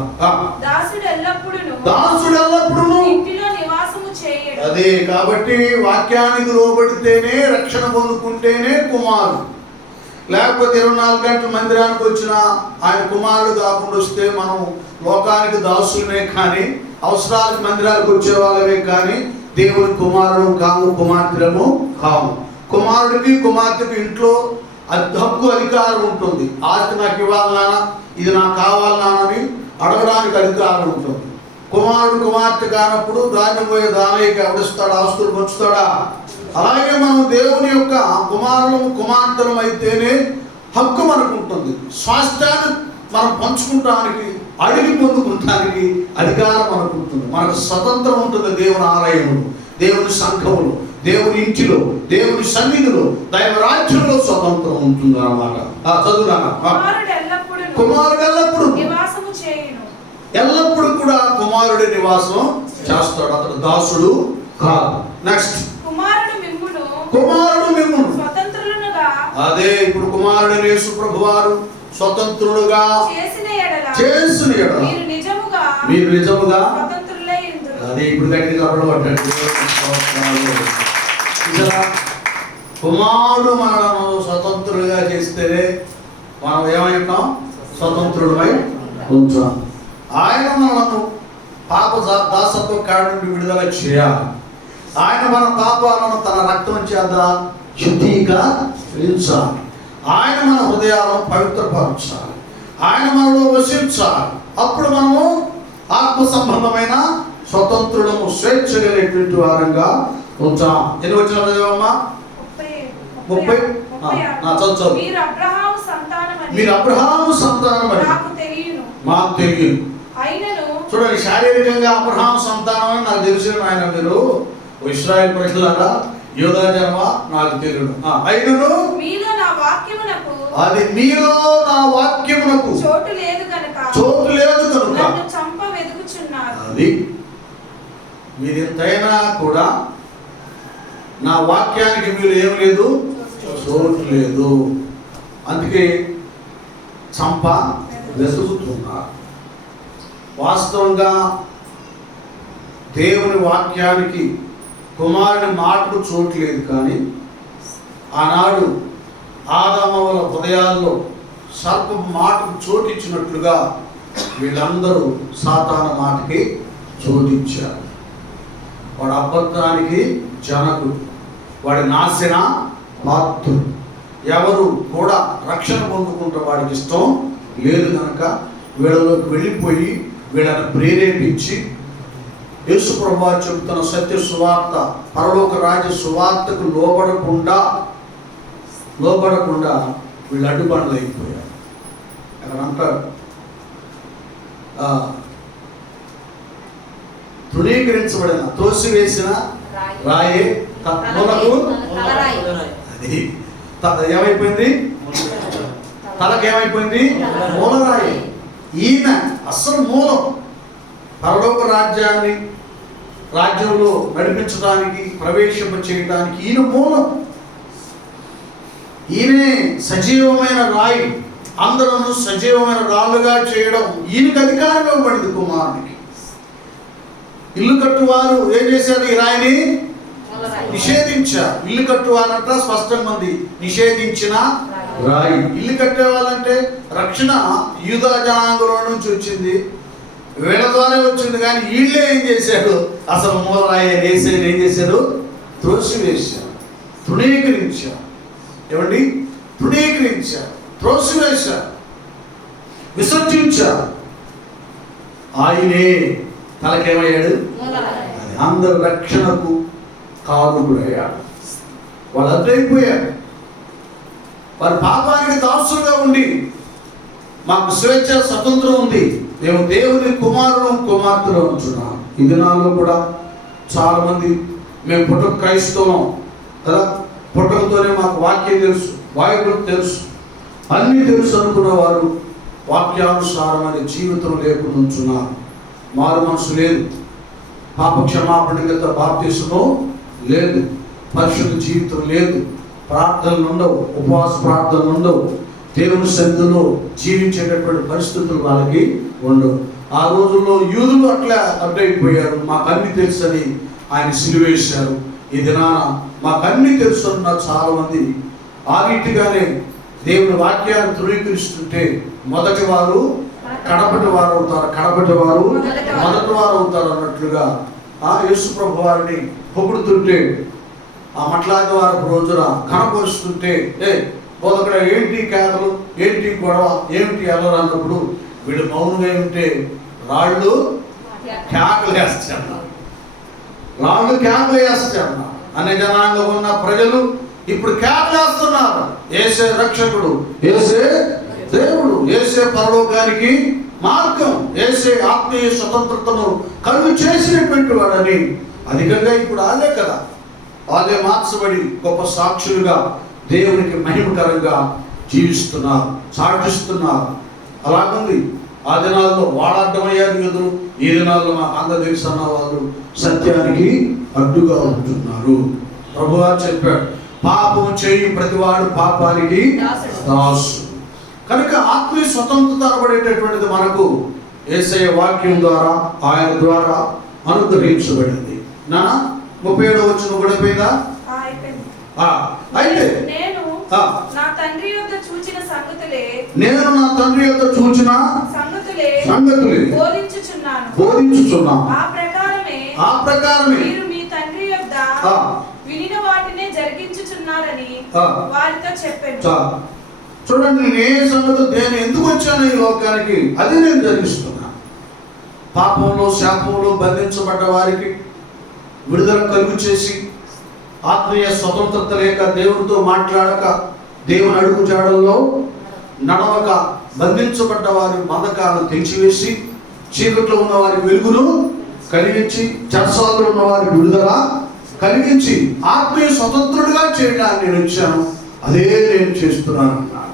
దాసుడు ఎల్లప్పుడూ ఇంటిలో నివాసము చేయడు. అదే కాబట్టి వాక్యానికి లోబడితేనే రక్షణ పొందుకుంటేనే కుమారుడు. లేకపోతే 24 గంటల మందిరానికి వచ్చిన ఆయన కుమారుడు కాకుండా వస్తే మనం లోకానికి దాసులమే కానీ, అవసరాలకు మందిరానికి వచ్చే వాళ్ళమే కానీ దేవుని కుమారుడు కాము, కుమార్తెలము కాము. కుమారుడికి కుమార్తెకి ఇంట్లో హక్కు, అధికారం ఉంటుంది. ఆస్తి నాకు ఇవ్వాలి నాన్న, ఇది నాకు కావాలి నాన్నని అడగడానికి అధికారం ఉంటుంది. కుమారుడు కుమార్తె కానప్పుడు దాన్ని పోయే దానయ్యకి ఎవడిస్తాడా, ఆస్తులు పంచుతాడా? అలాగే మనం దేవుని యొక్క కుమారులు కుమార్తెలు అయితేనే హక్కు మనకు ఉంటుంది. స్వాస్థ్యాన్ని మనం పంచుకుంటానికి, అడిగి పొందుకుంటానికి అధికారం మనకు ఉంటుంది. మనకు స్వతంత్రం ఉంటుంది. దేవుని ఆలయంలో, దేవుని సంఘంలో, దేవుని ఇంటిలో, దేవుని సన్నిధిలో, దైవ రాజ్యంలో స్వతంత్రం ఉంటుంది అన్నమాట. చదువునా, కుమారుడు ఎల్లప్పుడు కూడా కుమారుడి నివాసం చేస్తాడు. అతడు దాసుడు కాదు. నెక్స్ట్, కుమారుడు మిమ్మును అదే ఇప్పుడు కుమారుడు యేసు ప్రభువారు స్వతంత్రులుగా చేసిన ఎడల మీరు నిజముగా అదే ఇప్పుడు గట్టి కప్పబడ్డాడు. కుమారుడు మనము స్వతంత్రులుగా చేస్తేనే మనం ఏమైంటాం, స్వతంత్రులమై ఉంటాం. ఆయన మనము పాప దాసత్వం కాడి నుండి విడుదల చేయాలి. ఆయన మన పాపాలను తన రక్తం చేత శుద్ధీకరించాలి. ఆయన మన హృదయాలను పవిత్రపరచాలి. ఆయన మనలో వసించాలి. అప్పుడు మనము ఆత్మ సంబంధమైన స్వతంత్రులము, స్వేచ్ఛ కలిగినటువంటి వారంగా ఉంటాం. ఎన్ని వచ్చిన చదివమ్మా? 30. చదువు. మీరు అబ్రహాము సంతానం అని మాకు తెలియదు. చూడండి, శారీరకంగా అబ్రహాము సంతానం అని నాకు తెలిసిన ఆయన మీరు ఇశ్రాయేలు ప్రజలారా, యూదా జనమ నాకు తెలియదు. అయినను అది మీలో నా వాక్యమునకు చోటు లేదు కనుక అది మీరు ఎంతైనా కూడా నా వాక్యానికి మీరు ఏం లేదు, చోటు లేదు. అందుకే చంప వెతుకుతున్నారు. వాస్తవంగా దేవుని వాక్యానికి, కుమారుని మాటకు చోటు లేదు. కానీ ఆనాడు ఆదామవల హృదయాల్లో సర్పం మాటకు చోటిచ్చినట్లుగా వీళ్ళందరూ సాతాన మాటకి చోటిచ్చారు. వాడు అబద్ధానికి జనకుడు, వాడి నాశన పాత్రుడు. ఎవరు కూడా రక్షణ పొందుకుంటే వాడికి ఇష్టం లేదు కనుక వీళ్ళలోకి వెళ్ళిపోయి వీళ్ళని ప్రేరేపించి యేసు ప్రభువు చెబుతున్న సత్య సువార్త, పరలోక రాజ్య సువార్తకు లోబడకుండా వీళ్ళు అడ్డుబండలు అయిపోయారు. అక్కడ అంటారు, తృణీకరించబడిన, తోసివేసిన రాయే మూలకు అది ఏమైపోయింది, తలకేమైపోయింది, మూలరాయి. ఈయన అసలు మూలం. పరలోక రాజ్యంలో నడిపించడానికి, ప్రవేశింప చేయడానికి ఈయన మూలం. ఈయనే సజీవమైన రాయి. అందరూ సజీవమైన రాళ్ళుగా చేయడం ఈయనకి అధికారం ఇవ్వబడింది కుమారునికి. ఇల్లు కట్టువారు ఏం చేశారు? ఈ రాయిని నిషేధించారు. ఇల్లు కట్టువారంట స్పష్టంగా ఉంది, నిషేధించిన రాయి. ఇల్లు కట్టేవాళ్ళంటే రక్షణ యూదా జనాంగంలో నుంచి వచ్చింది, వీళ్ళ ద్వారా వచ్చింది. కానీ వీళ్ళే ఏం చేశారు? అసలు మూలరాయి వేసేది ఏం చేశారు? త్రోసివేశారు, తృణీకరించారు. ఏమండి? తృణీకరించారు, త్రోసివేశారు, విసర్జించారు. ఆయనే తలకేమయ్యాడు? అందరు రక్షణకు కారుడయ్యాడు. వాళ్ళు అడ్డైపోయారు. వారి పాపానికి దాసులుగా ఉండి మాకు స్వేచ్ఛ స్వతంత్రం ఉంది, మేము దేవుని కుమారులు కుమార్తెలు అంటున్నాం. ఈ దినాల్లో కూడా చాలామంది మేము పుట్టక క్రైస్తవం కదా, పుట్టకతోనే మాకు వాక్యం తెలుసు, బైబిల్ తెలుసు, అన్నీ తెలుసు అనుకున్న వారు వాక్యానుసారమైన జీవితం లేకుండా ఉంటున్నారు. మారు మనసు లేదు, పాప క్షమాపణ గత బాప్తిసము లేదు, పరిశుద్ధ జీవితం లేదు, ప్రార్థనలు ఉండవు, ఉపవాస ప్రార్థనలు ఉండవు, దేవుని సన్నిధిలో జీవించేటటువంటి పరిస్థితులు వాళ్ళకి ఉండవు. ఆ రోజుల్లో యూదులు అట్లా అడ్డైపోయారు. మాకు అన్ని తెలుసని ఆయన సిలువేశారు. ఈ దినాన మాకు అన్ని తెలుసు అన్న చాలా మంది ఆ రీతిగానే దేవుని వాక్యాన్ని ధృవీకరిస్తుంటే మొదటి వారు కడపటి వారు అవుతారు, కడపటి వారు మొదటి వారు అవుతారు అన్నట్లుగా ఆ యేసు ప్రభు వారిని పొగుడుతుంటే, ఆ మట్లాది వారి రోజున కనపరుస్తుంటే, బోధకుడు ఏంటి కేకలు, ఏంటి గొడవ, ఏమిటి అల్లరి అన్నప్పుడు వీడు మౌనంగా ఉంటే రాళ్ళు కేకలు వేస్తాడు, రాళ్ళు కేకలు వేస్తాడు. అనే జనాంగం ఉన్న ప్రజలు ఇప్పుడు కేకలేస్తున్నారు. యేసే రక్షకుడు, యేసే దేవుడు, యేసే పరలోకానికి మార్గం, యేసే ఆత్మీయ స్వతంత్రతను కలుగు చేసినటువంటి వాడని అధికంగా ఇప్పుడు వాళ్ళే కదా, వాళ్ళే మార్చబడి గొప్ప సాక్షులుగా దేవునికి మహిమకరంగా జీవిస్తున్నారు, సాటిస్తున్నారు. అలాగుంది. ఆ దినాల్లో వాళ్ళు అడ్డమయ్యారు యూదులు, ఈ దినాల్లో మాకు అందరూ తెలుసు అన్న వాళ్ళు సత్యానికి అడ్డుగా ఉంటున్నారు. ప్రభువారు చెప్పాడు, పాపం చేయి ప్రతివాడు పాపానికి దాసు. కనుక ఆత్మీయ స్వతంత్రత అనబడేటటువంటిది మనకు యేసయ్య వాక్యం ద్వారా, ఆయన ద్వారా అనుగ్రహించబడింది. నా 37వ వచనం కూడా అయిపోయిందా? అయితే నేను నా తండ్రి యొద్ద చూచిన సంగతులే బోధించుచున్నాను. ఆ ప్రకారమే మీరు మీ తండ్రి యొద్ద వినిన వాటినే జరిగించుచున్నారని వారితో చెప్పాను. చూడండి, నేను ఏ సంగతి నేను ఎందుకు వచ్చాను ఈ లోకానికి అది నేను జరిగిస్తున్నా. పాపంలో శాపంలో బంధించబడ్డ వారికి విడుదల కలుగు చేసి, ఆత్మీయ స్వతంత్రత లేక, దేవుడితో మాట్లాడక, దేవుని అడుగు జాడల్లో నడవక బంధించబడ్డ వారి బంధకాలను తెంచివేసి, చీకట్లో ఉన్న వారి వెలుగును కలిగించి, చెరసాలలో ఉన్న వారి విడుదల కలిగించి ఆత్మీయ స్వతంత్రుడిగా చేయడానికి నేను వచ్చాను. అదే నేను చేస్తున్నాను అన్నాడు.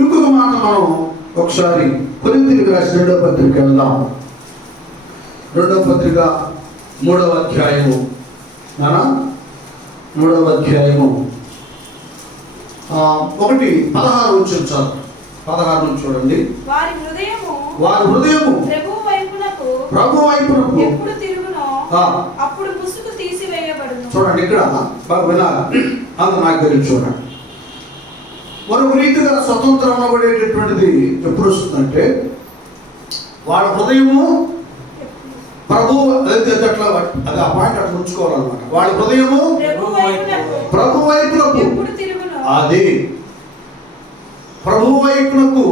ఇంకొక మాట మనం ఒకసారి కొరింథీయులకు రాసిన 2వ పత్రిక వెళ్దాం. 2వ పత్రిక 3వ అధ్యాయము, 3వ అధ్యాయము 1:16 వచ్చిన చాలు. 16 నుంచి చూడండి. వారి హృదయము ప్రభు వైపునకు ఎప్పుడు తిరుగునో అప్పుడు ముసుగు తీసివేయబడును. చూడండి, ఇక్కడ బాగా వినాలి, అంత నాకు గురించి చూడండి. మరొక రీతిగా స్వతంత్రం అనబడేటటువంటిది ఎప్పుడు వస్తుందంటే, వాళ్ళ హృదయము ప్రభు అట్లా, అది ఆ పాయింట్ అట్లా ఉంచుకోవాలన్నమాట. వాళ్ళ హృదయము ప్రభు వైపునకు, అది ప్రభు వైపునకు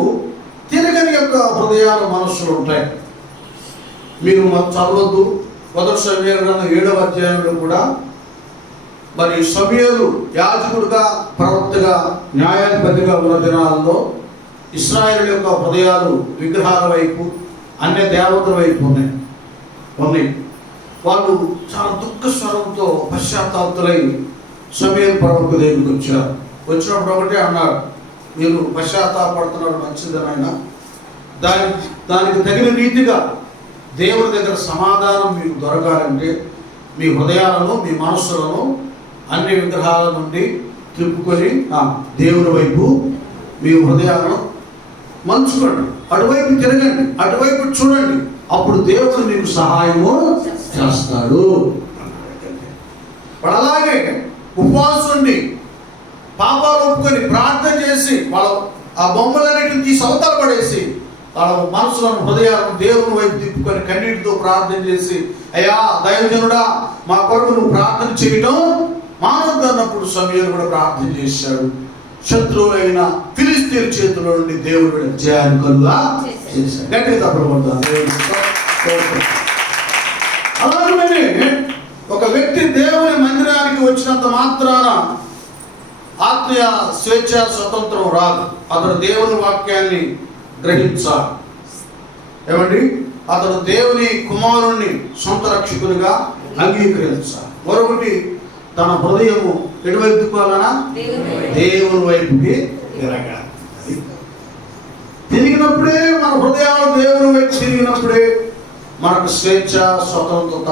తిరగని యొక్క హృదయాల మనస్సులు ఉంటాయి. మీరు చదవద్దు, 1 సమూయేలు గ్రంథం 7వ అధ్యాయంలో కూడా మరి సమూయేలు యాజకుడుగా, ప్రవక్తగా, న్యాయాధిపతిగా ఉన్న దినాల్లో ఇశ్రాయేలు యొక్క హృదయాలు విగ్రహాల వైపు, అన్య దేవతల వైపు ఉన్నాయి. వాళ్ళు చాలా దుఃఖ స్వరంతో పశ్చాత్తాపులై సమూయేలు ప్రవక్త దగ్గరికి వచ్చారు. వచ్చినప్పుడు ఒకటే అన్నారు, మీరు పశ్చాత్తాపడుతున్నారు మంచిదనైనా, దానికి తగిన రీతిగా దేవుని దగ్గర సమాధానం మీకు దొరకాలంటే మీ హృదయాలను, మీ మనస్సులను అన్ని విగ్రహాల నుండి తిప్పుకొని దేవుని వైపు మీ హృదయాలను మలుచుకోండి, అటువైపు తిరగండి, అటువైపు చూడండి, అప్పుడు దేవుడు మీకు సహాయము చేస్తాడు. వాళ్ళు అలాగే ఉపవాసం ఉండి పాపాలు ఒప్పుకొని ప్రార్థన చేసి, వాళ్ళ ఆ బొమ్మలన్నిటిని తీసి అవతల పడేసి, వాళ్ళ మనసులను, హృదయాలను దేవుని వైపు తిప్పుకొని కన్నీటితో ప్రార్థన చేసి, అయ్యా దైవజనుడా మా కొరకు నువ్వు ప్రార్థన చేయడం మానవద్దు అన్నప్పుడు సమూయేలు కూడా ప్రార్థన చేశాడు. శత్రువు అయిన ఫిలిష్తీయుల చేతిలో నుండి దేవుడు జయాన్ని కలుగా చేశాడు. గట్టిగా తప్పకుండా అలాగే ఒక వ్యక్తి దేవుని మందిరానికి వచ్చినంత మాత్రాన ఆత్మీయ స్వేచ్ఛ స్వతంత్రం రాదు. అతడు దేవుని వాక్యాన్ని గ్రహించాలి. ఏమండి, అతడు దేవుని కుమారుణ్ణి సొంత రక్షకునిగా అంగీకరించాలి. మరొకటి, తన హృదయము ఎటువైపు తిప్పాలనా? దేవుని వైపుకి తిరగాలి. తిరిగినప్పుడే మన హృదయాలు దేవుని వైపు తిరిగినప్పుడే మనకు స్వేచ్ఛ, స్వతంత్రత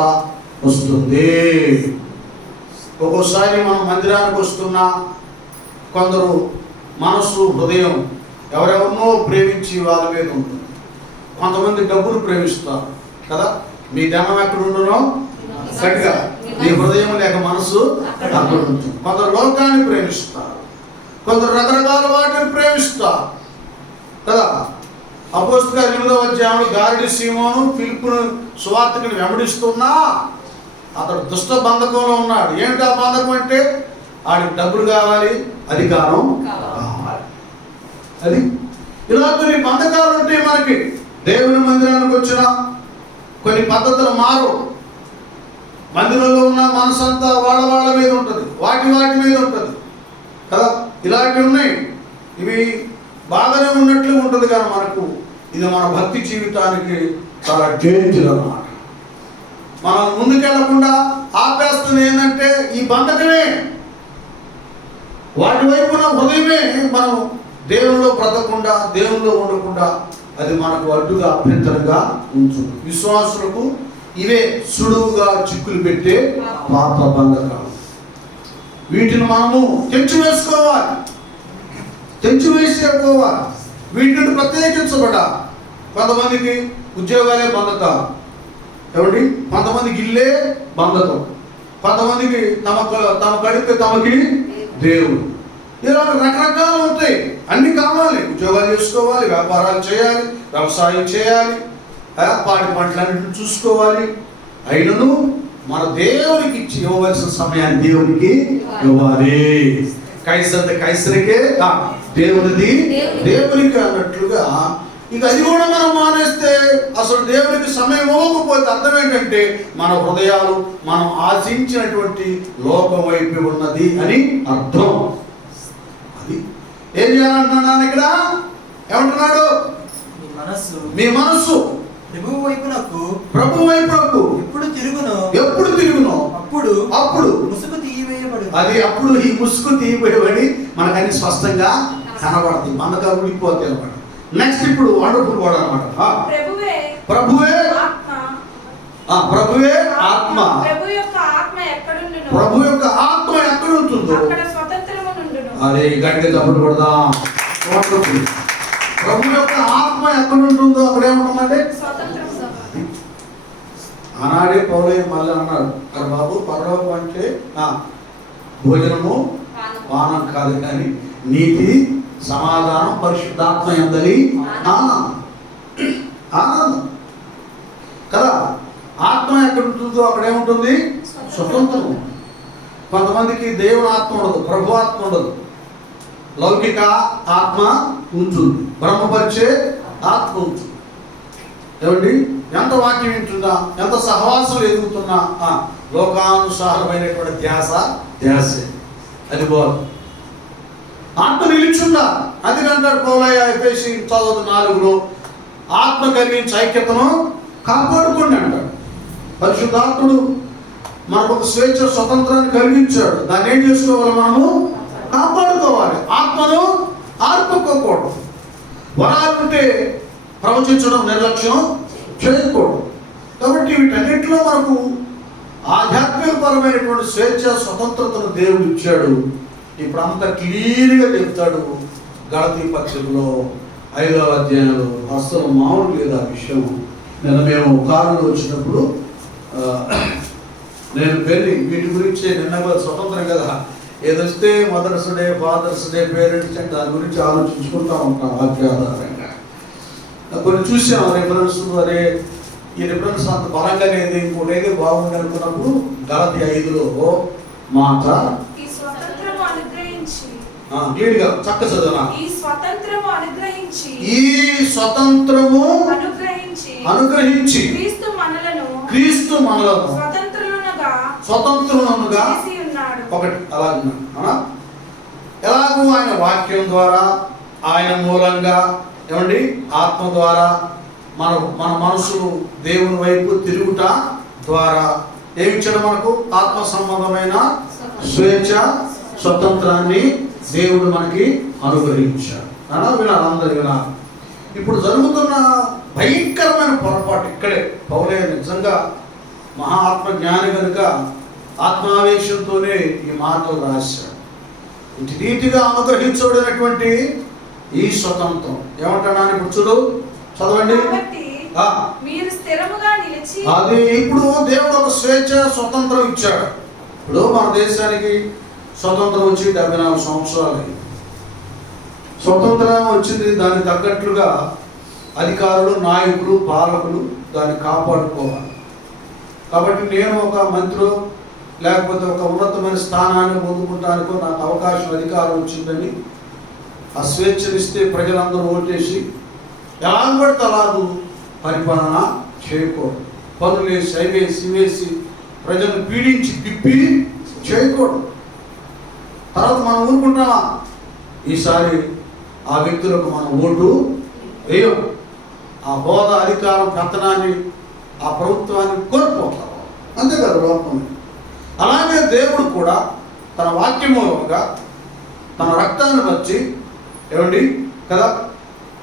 వస్తుంది. ఒక్కోసారి మనం మందిరానికి వస్తున్నా కొందరు మనసు, హృదయం ఎవరెవరినో ప్రేమించి వాళ్ళ మీద ఉంటుంది. కొంతమంది డబ్బులు ప్రేమిస్తారు కదా. మీ ధనం ఎక్కడ ఉండునో గట్టిగా మీ హృదయం లేక మనసు అక్కడ ఉంటుంది. కొందరు లోకాన్ని ప్రేమిస్తారు, కొందరు రకరకాల వాటిని ప్రేమిస్తారు కదా. అపోస్తలుల 8వ అధ్యాయంలో గారడి సీమోను ఫిలిప్పును సువార్తకుని వెంబడిస్తున్నా అతడు దుష్ట బంధకంలో ఉన్నాడు. ఏమిటి ఆ బంధకం అంటే? ఆడికి డబ్బులు కావాలి, అధికారం కావాలి. అది ఇలా కొన్ని బంధకాలు ఉంటాయి మనకి. దేవుని మందిరానికి వచ్చిన కొన్ని పద్ధతులు మారు. మందిరంలో ఉన్న మనసంతా వాళ్ళ మీద ఉంటుంది, వాటి మీద ఉంటుంది కదా. ఇలాంటివి ఉన్నాయి. ఇవి బాగానే ఉన్నట్లు ఉంటుంది కానీ మనకు ఇది మన భక్తి జీవితానికి చాలా డేంజర్ అన్నమాట. మనం ముందుకెళ్లకుండా ఆపేస్తుంది ఏంటంటే ఈ బంధకమే. వాటి వైపున హృదయమే మనం దేవునిలో బ్రతకకుండా, దేవునిలో ఉండకుండా అది మనకు అడ్డుగా, అభ్యంతరంగా ఉంచుతుంది. విశ్వాసులకు ఇవే సులువుగా చిక్కులు పెట్టే పాప బంధకాలు. వీటిని మనము తెంచివేసుకోవాలి. వీటిని ప్రత్యేకించబడాలి. కొంతమందికి ఉద్యోగాలే బంధకాలు. ఏమండి, కొంతమందికి ఇల్లే బంధకం, కొంతమందికి తమ కడితే తమకి దేవుడు. ఇలా రకరకాలు ఉంటాయి. అన్ని కావాలి. ఉద్యోగాలు చేసుకోవాలి, వ్యాపారాలు చేయాలి, వ్యవసాయం చేయాలి, పాడి పంటలన్నింటిని చూసుకోవాలి. అయినను మన దేవునికి ఇవ్వవలసిన సమయాన్ని దేవునికి ఇవ్వాలి. కైసర్ కైసరికే, దేవునిది దేవునికి అన్నట్లుగా. ఇక అది కూడా మనం మానేస్తే, అసలు దేవునికి సమయం ఇవ్వకపోతే అర్థం ఏంటంటే మన హృదయాలు మనం ఆశించినటువంటి లోకం వైపు ఉన్నది అని అర్థం. అది ఏం చేయాలంటున్నాను ఇక్కడ? ఏమంటున్నాడు? మీ మనస్సు ప్రభు వైపునకు ఎప్పుడు తిరుగును అప్పుడు ముసుగు తీయబడి, అది అప్పుడు ఈ ముసుగు తీయబడి మనకన్నీ స్పష్టంగా కనబడుతుంది. బంధకాలు ఊడిపోతే అనమాట. నెక్స్ట్ ఇప్పుడు వండర్ఫుల్ కూడా అనమాట. ప్రభువే ఆత్మ. ప్రభు యొక్క ఆత్మ ఎక్కడ ఉంటుందో అదే గట్టిగా చప్పట్లు కొడదాం. ప్రభు యొక్క ఆత్మ ఎక్కడ ఉంటుందో అక్కడ ఏముంటుందంటే ఆనాడే పౌలయ్య మళ్ళీ అన్నాడు, అక్కడ బాబు పరలోకం అంటే భోజనము పానం కాదు కానీ నీతి, సమాధానం, పరిశుద్ధాత్మ యందలి ఆనందం కదా. ఆత్మ ఎక్కడ ఉంటుందో అక్కడ ఏముంటుంది? స్వతంత్రం. కొంతమందికి దేవుని ఆత్మ ఉండదు, ప్రభు ఆత్మ ఉండదు. లౌకిక ఆత్మ ఉంటుంది, బ్రహ్మపరిచే ఆత్మ ఉంటుంది. ఏమండి, ఎంత వాక్యం వింటున్నా, ఎంత సహవాసం ఎదుగుతున్నా లోకానుసారమైనటువంటి ధ్యాసే అది బోధ. ఆత్మ నిలిచుందా. అది అంటాడు పౌలయ్య ఎఫెసీ 4:4 ఆత్మ కలిగించే ఐక్యతను కాపాడుకోండి అంటాడు. పరిశుద్ధాత్ముడు మనకు ఒక స్వేచ్ఛ, స్వతంత్రాన్ని కలిగించాడు. దాన్ని ఏం చేసుకోవాలి? మనము కాపాడుకోవాలి. ఆత్మను ఆర్పుకోకూడదు. వరాలుంటే ప్రవచించడం నిర్లక్ష్యం చేయకూడదు. కాబట్టి వీటన్నిటిలో మనకు ఆధ్యాత్మికపరమైనటువంటి స్వేచ్ఛ, స్వతంత్రతను దేవుడు ఇచ్చాడు. ఇప్పుడు అంత క్లియర్గా చెప్తాడు గలతీ పత్రికలో 5వ అధ్యాయంలో. అసలు మామూలు లేదు ఆ విషయం. నిన్న మేము కారులో వచ్చినప్పుడు నేను వెళ్ళి వీటి గురించి నిన్న స్వతంత్రం కదా, ఏదొస్తే mother's day, father's day, parents day దాని గురించి ఆలోచించుకుంటూ ఉంటాం వాక్యాధారంగా. కొన్ని చూసాం రిఫరెన్స్. అరే ఈ రిఫరెన్స్ అంత బలంగా లేదు, ఇంకోటి అయితే బాగుంది అనుకున్నప్పుడు గలతీ 5లో మాట క్లియర్గా చక్క చదువునా. ఈ స్వతంత్రము అనుగ్రహించి క్రీస్తు మనలను స్వతంత్రులుగా ఒకటి అలాగే ఎలాగూ ఆయన వాక్యం ద్వారా, ఆయన మూలంగా ఏమండి ఆత్మ ద్వారా మన మనసు దేవుని వైపు తిరుగుట ద్వారా ఏమిచ్చాడు మనకు? ఆత్మ సంబంధమైన స్వేచ్ఛ, స్వతంత్రాన్ని దేవుడు మనకి అనుగ్రహించాడు. వినాలి, అందరు వినాలి. ఇప్పుడు జరుగుతున్న భయంకరమైన పొరపాటు ఇక్కడే. పౌలే నిజంగా మహా ఆత్మ జ్ఞాని కనుక ఆత్మావేశంతోనే ఈ మాటలు రాశాడు. ఇటు నీతిగా అనుగ్రహించబడినటువంటి ఈ స్వతంత్రం ఏమంటాడా? ఇప్పుడు చూడు, చదవండి. మీరు స్థిరముగా నిలిచి, అది ఇప్పుడు దేవుడు ఒక స్వేచ్ఛ, స్వతంత్రం ఇచ్చాడు. ఇప్పుడు మన దేశానికి స్వతంత్రం వచ్చి 74 సంవత్సరాలు స్వతంత్రం వచ్చింది. దానికి తగ్గట్లుగా అధికారులు, నాయకులు, పాలకులు దాన్ని కాపాడుకోవాలి. కాబట్టి నేను ఒక మంత్రి లేకపోతే ఒక ఉన్నతమైన స్థానాన్ని పొందుకుంటానికో నాకు అవకాశం, అధికారం వచ్చిందని ఆ స్వేచ్ఛనిస్తే ప్రజలందరూ ఓటేసి ఎలా పడితే అలాగూ పరిపాలన చేయకూడదు. పనులేసి అవేసి ఇవేసి ప్రజలను పీడించి తిప్పి చేయకూడదు. తర్వాత మనం ఊరుకుంటామా? ఈసారి ఆ వ్యక్తులకు మనం ఓటు వేయం. ఆ హోదా, అధికారం, పెత్తనాన్ని, ఆ ప్రభుత్వాన్ని కోల్పోతాం. అంతే కదా లోపం. అలాగే దేవుడు కూడా తన వాక్యముగా తన రక్తాన్ని బట్టి ఏమండి కదా,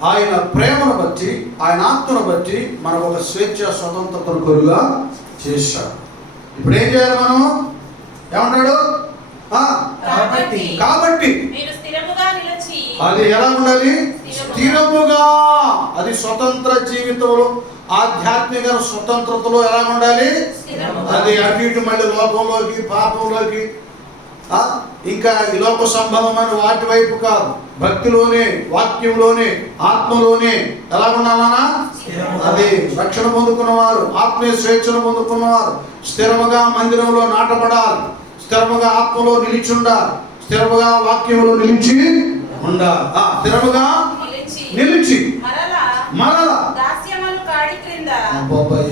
ఆయన ప్రేమను బట్టి, ఆయన ఆత్మను బట్టి మనకు ఒక స్వేచ్ఛ, స్వతంత్రతను కొలుగా చేశాడు. ఇప్పుడు ఏం చేయాలి మనం? ఏమంటాడు? కాబట్టి అది ఎలా ఉండాలి? స్థిరముగా. అది స్వతంత్ర జీవితంలో, ఆధ్యాత్మిక స్వతంత్రతలో ఎలా ఉండాలి? అది అటు ఇటు మళ్ళీ లోకంలోకి, పాపంలోకి, ఇంకా ఈ లోక సంబంధమైన వాటి వైపు కాదు, భక్తిలోనే, వాక్యంలోనే, ఆత్మలోనే ఎలా ఉండాలన్నా? అది రక్షణ పొందుకున్నవారు, ఆత్మీయ స్వేచ్ఛను పొందుకున్నవారు స్థిరముగా మందిరంలో నాటపడాలి, స్థిరముగా ఆత్మలో నిలిచి ఉండాలి, స్థిరముగా వాక్యంలో నిలిచి ఉండాలి. స్థిరముగా నిలిచి మరలా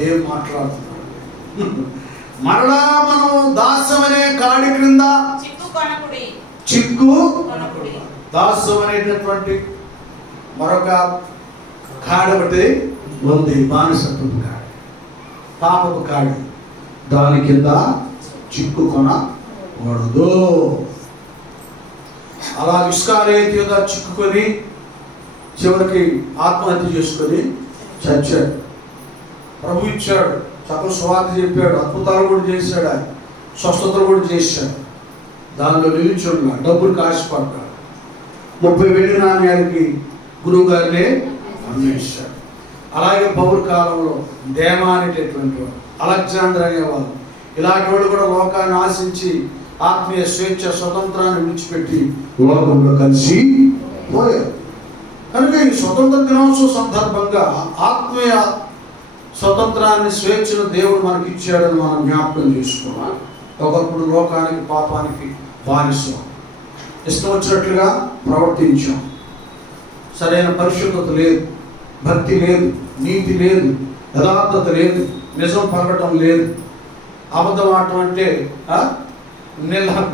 ఏం మాట్లాడుతున్నాడు? మరలా మనం దాస్యం అనే కాడి క్రింద చిక్కు దాస్యం అనేటటువంటి మరొక కాడి ఒకటి ఉంది, బానిసత్వపు కాడి, పాపపు కాడి. దాని కింద చిక్కుకొనకూడదు. అలా ఇస్కారియోతు చిక్కుకొని చివరికి ఆత్మహత్య చేసుకొని చచ్చాడు. ప్రభు ఇచ్చాడు, చక్కగా సువార్త చెప్పాడు, అద్భుతాలు కూడా చేశాడు, ఆయన స్వస్థతలు కూడా చేశాడు. దానిలో నిలిచున్నాడు, డబ్బులు ఆశపడ్డాడు. 30 వెండి నాణ్యాలకి గురువు గారినే అన్వేషించాడు. అలాగే పౌరు కాలంలో దేమా అనేటటువంటి వాడు, అలెగ్జాండర్ అనేవాళ్ళు, ఇలాంటి వాళ్ళు కూడా లోకాన్ని ఆశించి ఆత్మీయ స్వేచ్ఛ, స్వతంత్రాన్ని విడిచిపెట్టి లోకంలో కలిసి పోయారు. కనుక ఈ స్వతంత్ర దినోత్సవ సందర్భంగా ఆత్మీయ స్వతంత్రాన్ని, స్వేచ్ఛను దేవుడు మనకి ఇచ్చాడని మనం జ్ఞాపకం చేసుకోవాలి. ఒకప్పుడు లోకానికి, పాపానికి బానిసం, ఇష్టం వచ్చినట్లుగా ప్రవర్తించాం. సరైన పరిశుద్ధత లేదు, భక్తి లేదు, నీతి లేదు, యథార్థత లేదు, నిజం పలకటం లేదు. అబద్ధం ఆడటం అంటే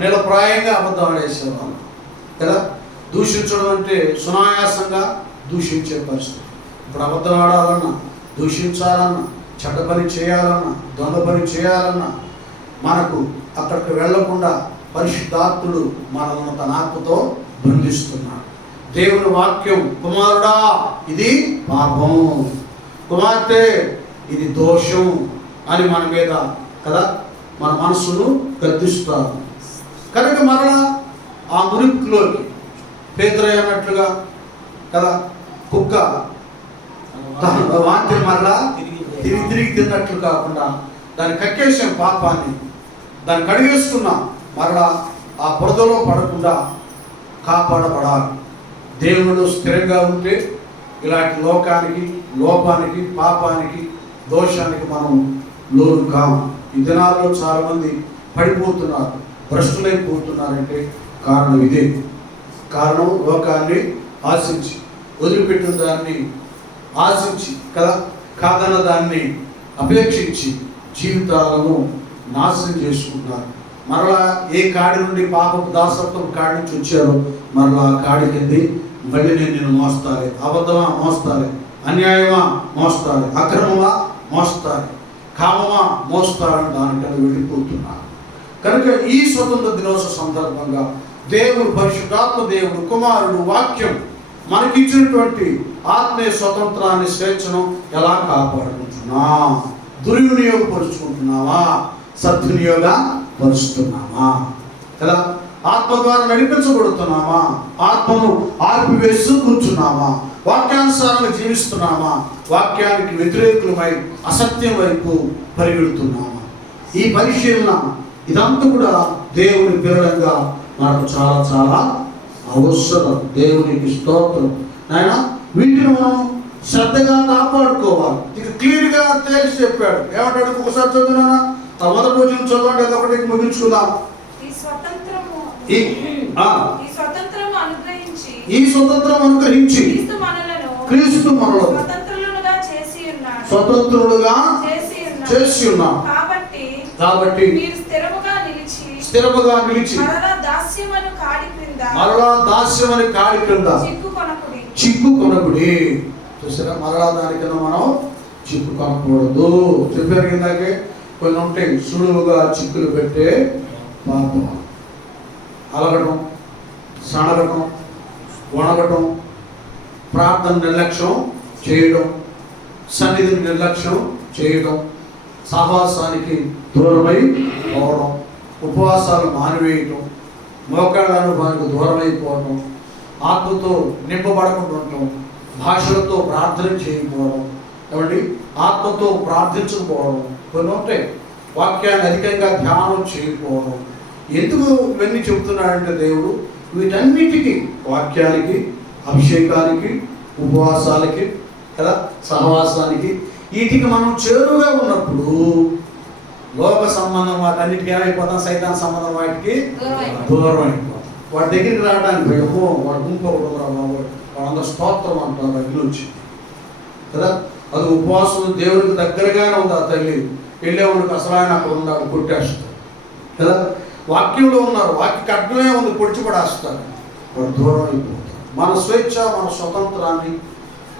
నిలప్రాయంగా అబద్ధం ఆడేసేవాళ్ళం కదా. దూషించడం అంటే సునాయాసంగా దూషించే పరిస్థితి. ఇప్పుడు అబద్ధం ఆడాలన్నా, దూషించాలన్నా, చెడ్డ పని చేయాలన్నా, దొంగ పని చేయాలన్నా మనకు అక్కడికి వెళ్లకుండా పరిశుద్ధాత్ముడు మనల్ని తన ఆత్మతో బంధిస్తున్నాడు. దేవుని వాక్యం, కుమారుడా ఇది పాపం, కుమార్తె ఇది దోషం అని మన మీద కదా, మన మనసును గద్దిస్తారు. కనుక మరలా ఆ మురికిలోకి పేతురు అన్నట్లుగా కదా, కుక్క వాంతిని మరలా తిరిగి తిన్నట్లు కాకుండా దాన్ని కక్కేసిన పాపాన్ని దాన్ని కడిగేసుకున్నాం. మరలా ఆ బురదలో పడకుండా కాపాడబడాలి. దేవుడు స్థిరంగా ఉంటే ఇలాంటి లోకానికి, లోపానికి, పాపానికి, దోషానికి మనం లోను కాము. ఈ దినాల్లో చాలామంది పడిపోతున్నారు, భ్రష్టులైపోతున్నారంటే కారణం ఇదే. కారణం లోకాన్ని ఆశించి, వదిలిపెట్టిన దాన్ని ఆశించి కదా, కాదన్న దాన్ని అపేక్షించి జీవితాలను నాశనం చేసుకుంటున్నారు. మరలా ఏ కాడి నుండి, పాపపు దాసత్వం కాడి నుంచి వచ్చారో మరలా కాడి కింద మళ్ళీ నేను నిన్ను మోస్తాలే, అబద్ధమా మోస్తాలే, అన్యాయమా మోస్తాలే, అక్రమమా మోస్తాలే, కామమా మోస్తారని దానికన్నా వెళ్ళిపోతున్నా. కనుక ఈ స్వతంత్ర దినోత్సవ సందర్భంగా దేవుడు, పరిశుద్ధాత్మ దేవుడు, కుమారుడు, వాక్యం మనకిచ్చినటువంటి ఆత్మీయ స్వతంత్రాన్ని, స్వేచ్ఛను ఎలా కాపాడుకుంటున్నా? దుర్వినియోగపరుచుకుంటున్నావా? సద్వినియోగ పరుస్తున్నామా? ఎలా ఆత్మ ద్వారా నడిపించబడుతున్నామా? ఆత్మను ఆర్పివేస్తూ కూర్చున్నామా? వాక్యానుసారంగా జీవిస్తున్నామా? వాక్యానికి వ్యతిరేకులమై అసత్యం వైపు పరిగెడుతున్నామా? ఈ పరిశీలన ఇదంతా కూడా దేవుని పిల్లలంగా మనకు చాలా చాలా అవసరం. దేవునికి స్తోత్రం నాయన. వీటిని మనం శ్రద్ధగా కాపాడుకోవాలి. ఇక క్లియర్గా తేల్చి చెప్పాడు. ఏమంటాడు? ఒకసారి చదువునా, మొదటి రోజున చదవండి, అదొకటి ముగించుకుందాం. ఈ స్వతంత్రం అనుగ్రహించి క్రీస్తు మనలో స్వతంత్రులుగా చేసి ఉన్నాం. కాబట్టి స్థిరముగా నిలిచి మరలా దాస్యమని కాడి క్రింద చిక్కుకొనకుడి. చూసారా, మరలా దాని కింద మనం చిక్కుకొనకూడదు. చెప్పారు కిందకే కొన్ని ఉంటాయి, సులువుగా చిక్కులు పెట్టే పాపం. అలగటం, సనగటం, వణగటం, ప్రార్థన నిర్లక్ష్యం చేయడం, సన్నిధిని నిర్లక్ష్యం చేయడం, సహవాసానికి దూరమై పోవడం, ఉపవాసాలు మానివేయటం, మోకాళ్ళ అనుభవానికి దూరమైపోవడం, ఆత్మతో నింపబడకుండా ఉండటం, భాషలతో ప్రార్థన చేయకపోవడం, ఏమండి ఆత్మతో ప్రార్థించకపోవడం, కొన్ని ఉంటాయి. వాక్యాన్ని అధికంగా ధ్యానం చేయకపోవడం. ఎందుకు ఇవన్నీ చెబుతున్నాడంటే దేవుడు వీటన్నిటికీ, వాక్యానికి, అభిషేకానికి, ఉపవాసాలకి కదా, సహవాసానికి, వీటికి మనం చేరువుగా ఉన్నప్పుడు లోక సంబంధం వాటన్నిటికీ ఏమైపోతాం? సైతాన్ సంబంధం వాటికి దూరం అయిపోతాం. వాడి దగ్గరికి రావడానికి భయమో, వాడు గుంపు వాళ్ళందరూ స్తోత్రం అంటారు అగ్నించి కదా. అది ఉపవాసం దేవుడికి దగ్గరగానే ఉంది. ఆ తల్లి వెళ్ళేవాడికి అసలు ఆయన అక్కడ ఉన్నాడు, కొట్టేస్తారు కదా. వాక్యంలో ఉన్నారు, వాక్యకి అడ్డమే ఉంది, పొడిచిపడేస్తారు. వాడు దూరం అయిపోతారు. మన స్వేచ్ఛ, మన స్వతంత్రాన్ని,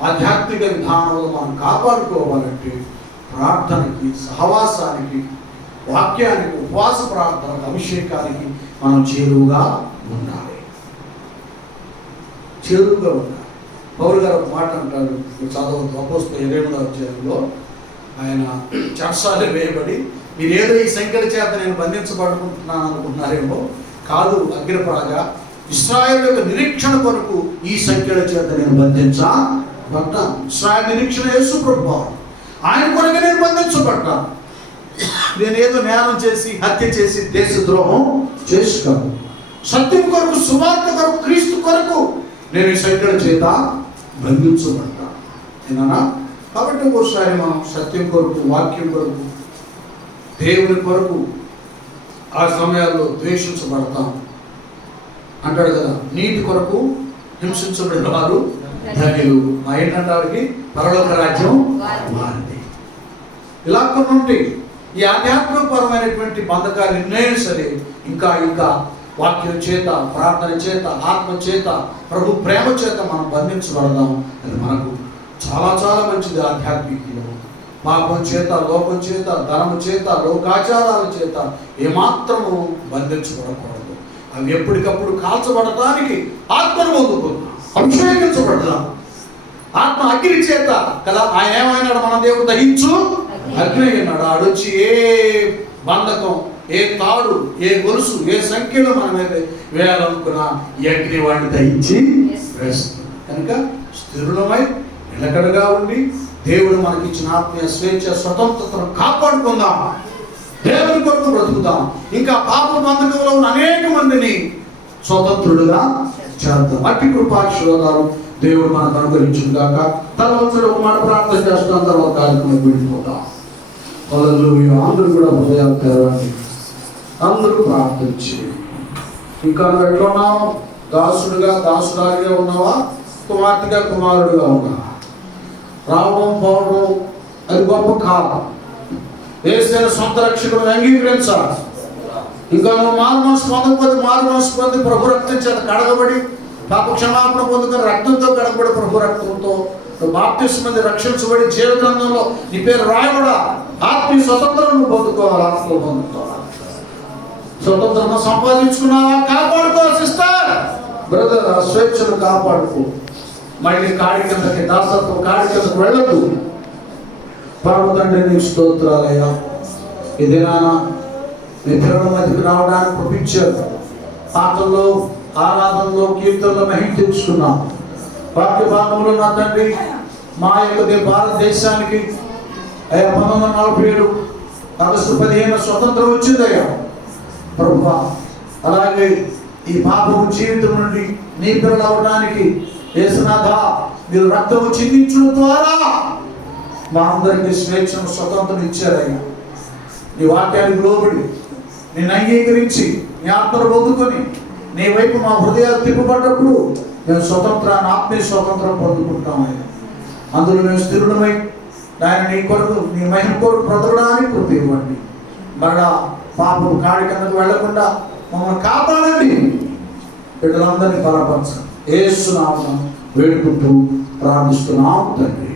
ఆధ్యాత్మిక విధానంలో మనం కాపాడుకోవాలంటే ప్రార్థనకి, సహవాసానికి, వాక్యానికి, ఉపవాస ప్రార్థనకు, అభిషేకానికి మనం చేరువుగా ఉండాలి. చేరువుగా ఉండాలి. పౌలు గారు ఒక మాట అంటాడు, చదవద్దు. అపోస్తలుల 28వ అధ్యాయంలో ఆయన చెరసాలలో వేయబడి, మీరు ఏదో ఈ సంఖ్యల చేత నేను బంధించబడుకుంటున్నాను అనుకుంటున్నారేమో, కాదు అగ్రపరాగా, ఇశ్రాయేలు యొక్క నిరీక్షణ కొరకు ఈ సంఖ్యల చేత నేను బంధించబడ్డాను. ఇశ్రాయేలు నిరీక్షణ యేసు ప్రభువు, ఆయన కొరకు నేను బంధించబడ్డాను. నేను ఏదో నేరం చేసి, హత్య చేసి, దేశద్రోహం చేసి కాదు, సత్యం కొరకు, సువార్త కొరకు, క్రీస్తు కొరకు నేను ఈ సంఖ్యల చేత బంధించబడ్డాను. ఏనా? కాబట్టి ఒకసారి మనం సత్యం కొరకు, వాక్యం కొరకు, దేవుని కొరకు ఆ సమయాల్లో ద్వేషించబడతాం అంటాడు కదా. నీతి కొరకు హింసించబడిన వారు ధన్యులు, మా ఏంటంటే వారికి పరలోక రాజ్యం వారిది. ఇలా కొన్ని ఉంటాయి. ఈ ఆధ్యాత్మికపరమైనటువంటి బంధకాలు ఎన్నైనా సరే ఇంకా ఇంకా వాక్యం చేత, ప్రార్థన చేత, ఆత్మ చేత, ప్రభు ప్రేమ చేత మనం బంధించబడదాం. అది మనకు చాలా చాలా మంచిది. ఆధ్యాత్మికలో పాపం చేత, లోకం చేత, ధనము చేత, లోకాచారాల చేత ఏమాత్రము బంధించబడకూడదు. అవి ఎప్పటికప్పుడు కాల్చబడటానికి ఆత్మను పొందుకుందాం, అభిషేకించబడదాం. ఆత్మ అగ్ని చేత కదా. ఆయన ఏమైనాడు? మన దేవుడు దహించు అగ్ని అన్నాడు. ఆడొచ్చి ఏ బంధకం, ఏ తాడు, ఏ గొలుసు, ఏ సంఖ్యలో మన మీద వేయాలనుకున్నా ఈ అగ్ని వాడిని దహించి వేస్తుంది. కనుక స్థిరులమై నిలకడగా ఉండి దేవుడు మనకిచ్చిన ఆత్మీయ స్వేచ్ఛ, స్వతంత్రతను కాపాడుకుందాం. దేవుని కొరకు బ్రతుకుదాం. ఇంకా పాప బంధకంలో ఉన్న అనేక మందిని స్వతంత్రుడుగా చేద్దాం. అట్టి కృపాశీర్వాదాలు దేవుడు మనకు అనుగ్రహించుగాక. తర్వాత ఒక మాట ప్రార్థన చేస్తాం, తర్వాత కార్యక్రమం వెళ్ళిపోతాం. హల్లెలూయా. అందరూ కూడా హృదయాలు తెరవండి, అందరూ ప్రార్థించి. ఇంకా నువ్వు ఎట్లా ఉన్నావు? దాసుడుగా, దాసురాలిగా ఉన్నావా? కుమార్తెగా, కుమారుడుగా ఉన్నావా? రావడం పోవడం అది గొప్ప కాలం. యేసయ్య సొంత రక్షకులను అంగీకరించాలి. ఇంకా నువ్వు మారు మనసు పొందకపోతే, మారు మనసు పొంది ప్రభు రక్తం చేత కడగబడి పాప క్షమాపణ పొందుకొని రక్తంతో కడపడి ప్రభు రక్తంతో బాప్తిస్మం రక్షించబడి జీవ గ్రంథంలో నీ పేరు రాయబడా. ఆత్మీయ స్వతంత్రం నువ్వు పొందుకోవాలి, ఆత్మలో పొందుకోవాలి. స్వతంత్రం సంపాదించుకున్నావా? కాపాడుకో సిస్టర్, బ్రదర్. ఆ స్వేచ్ఛను కాపాడుకో. మళ్ళీ కాడి కిందకి, దాసత్వం కాడి కిందకి వెళ్ళదు. పరమ తండ్రి నీకు స్తోత్రాలయ్యా. ఇదే నాన్న మీ పిల్లల మధ్యకి రావడానికి పంపించారు. పాటల్లో, ఆరాధనలో, కీర్తనలో మహిమ తెచ్చుకున్నాం. వాక్య భాగంలో నా తండ్రి మా యొక్క భారతదేశానికి 1947 ఆగస్టు 15 స్వతంత్రం వచ్చిందయ్యా ప్రభువా. అలాగే ఈ పాపము జీవితం నుండి నీ పిల్లలు అవడానికి యేసునాథ మీరు రక్తము చిందించడం ద్వారా మా అందరికీ స్వేచ్ఛను, స్వతంత్రం ఇచ్చారయ్యా. నీ వాక్యానికి లోబడి నేను అంగీకరించి నీ ఆత్మను పొందుకొని నీ వైపు మా హృదయాలు తిప్పబడ్డప్పుడు మేము స్వతంత్రాన్ని, ఆత్మీయ స్వతంత్రం పొందుకుంటామయ్యా. అందులో మేము స్థిరులమై ఆయన నీ కొరకు, నీ మహిమ కొరకు బ్రతకడానికి కృప ఇవ్వండి. మరలా పాపం కాడి కిందకు వెళ్లకుండా మమ్మల్ని కాపాడండి. బిడ్డలందరినీ బలపరచండి. యేసు నామమున వేడుకుంటూ ప్రార్థిస్తున్నాము తండ్రి.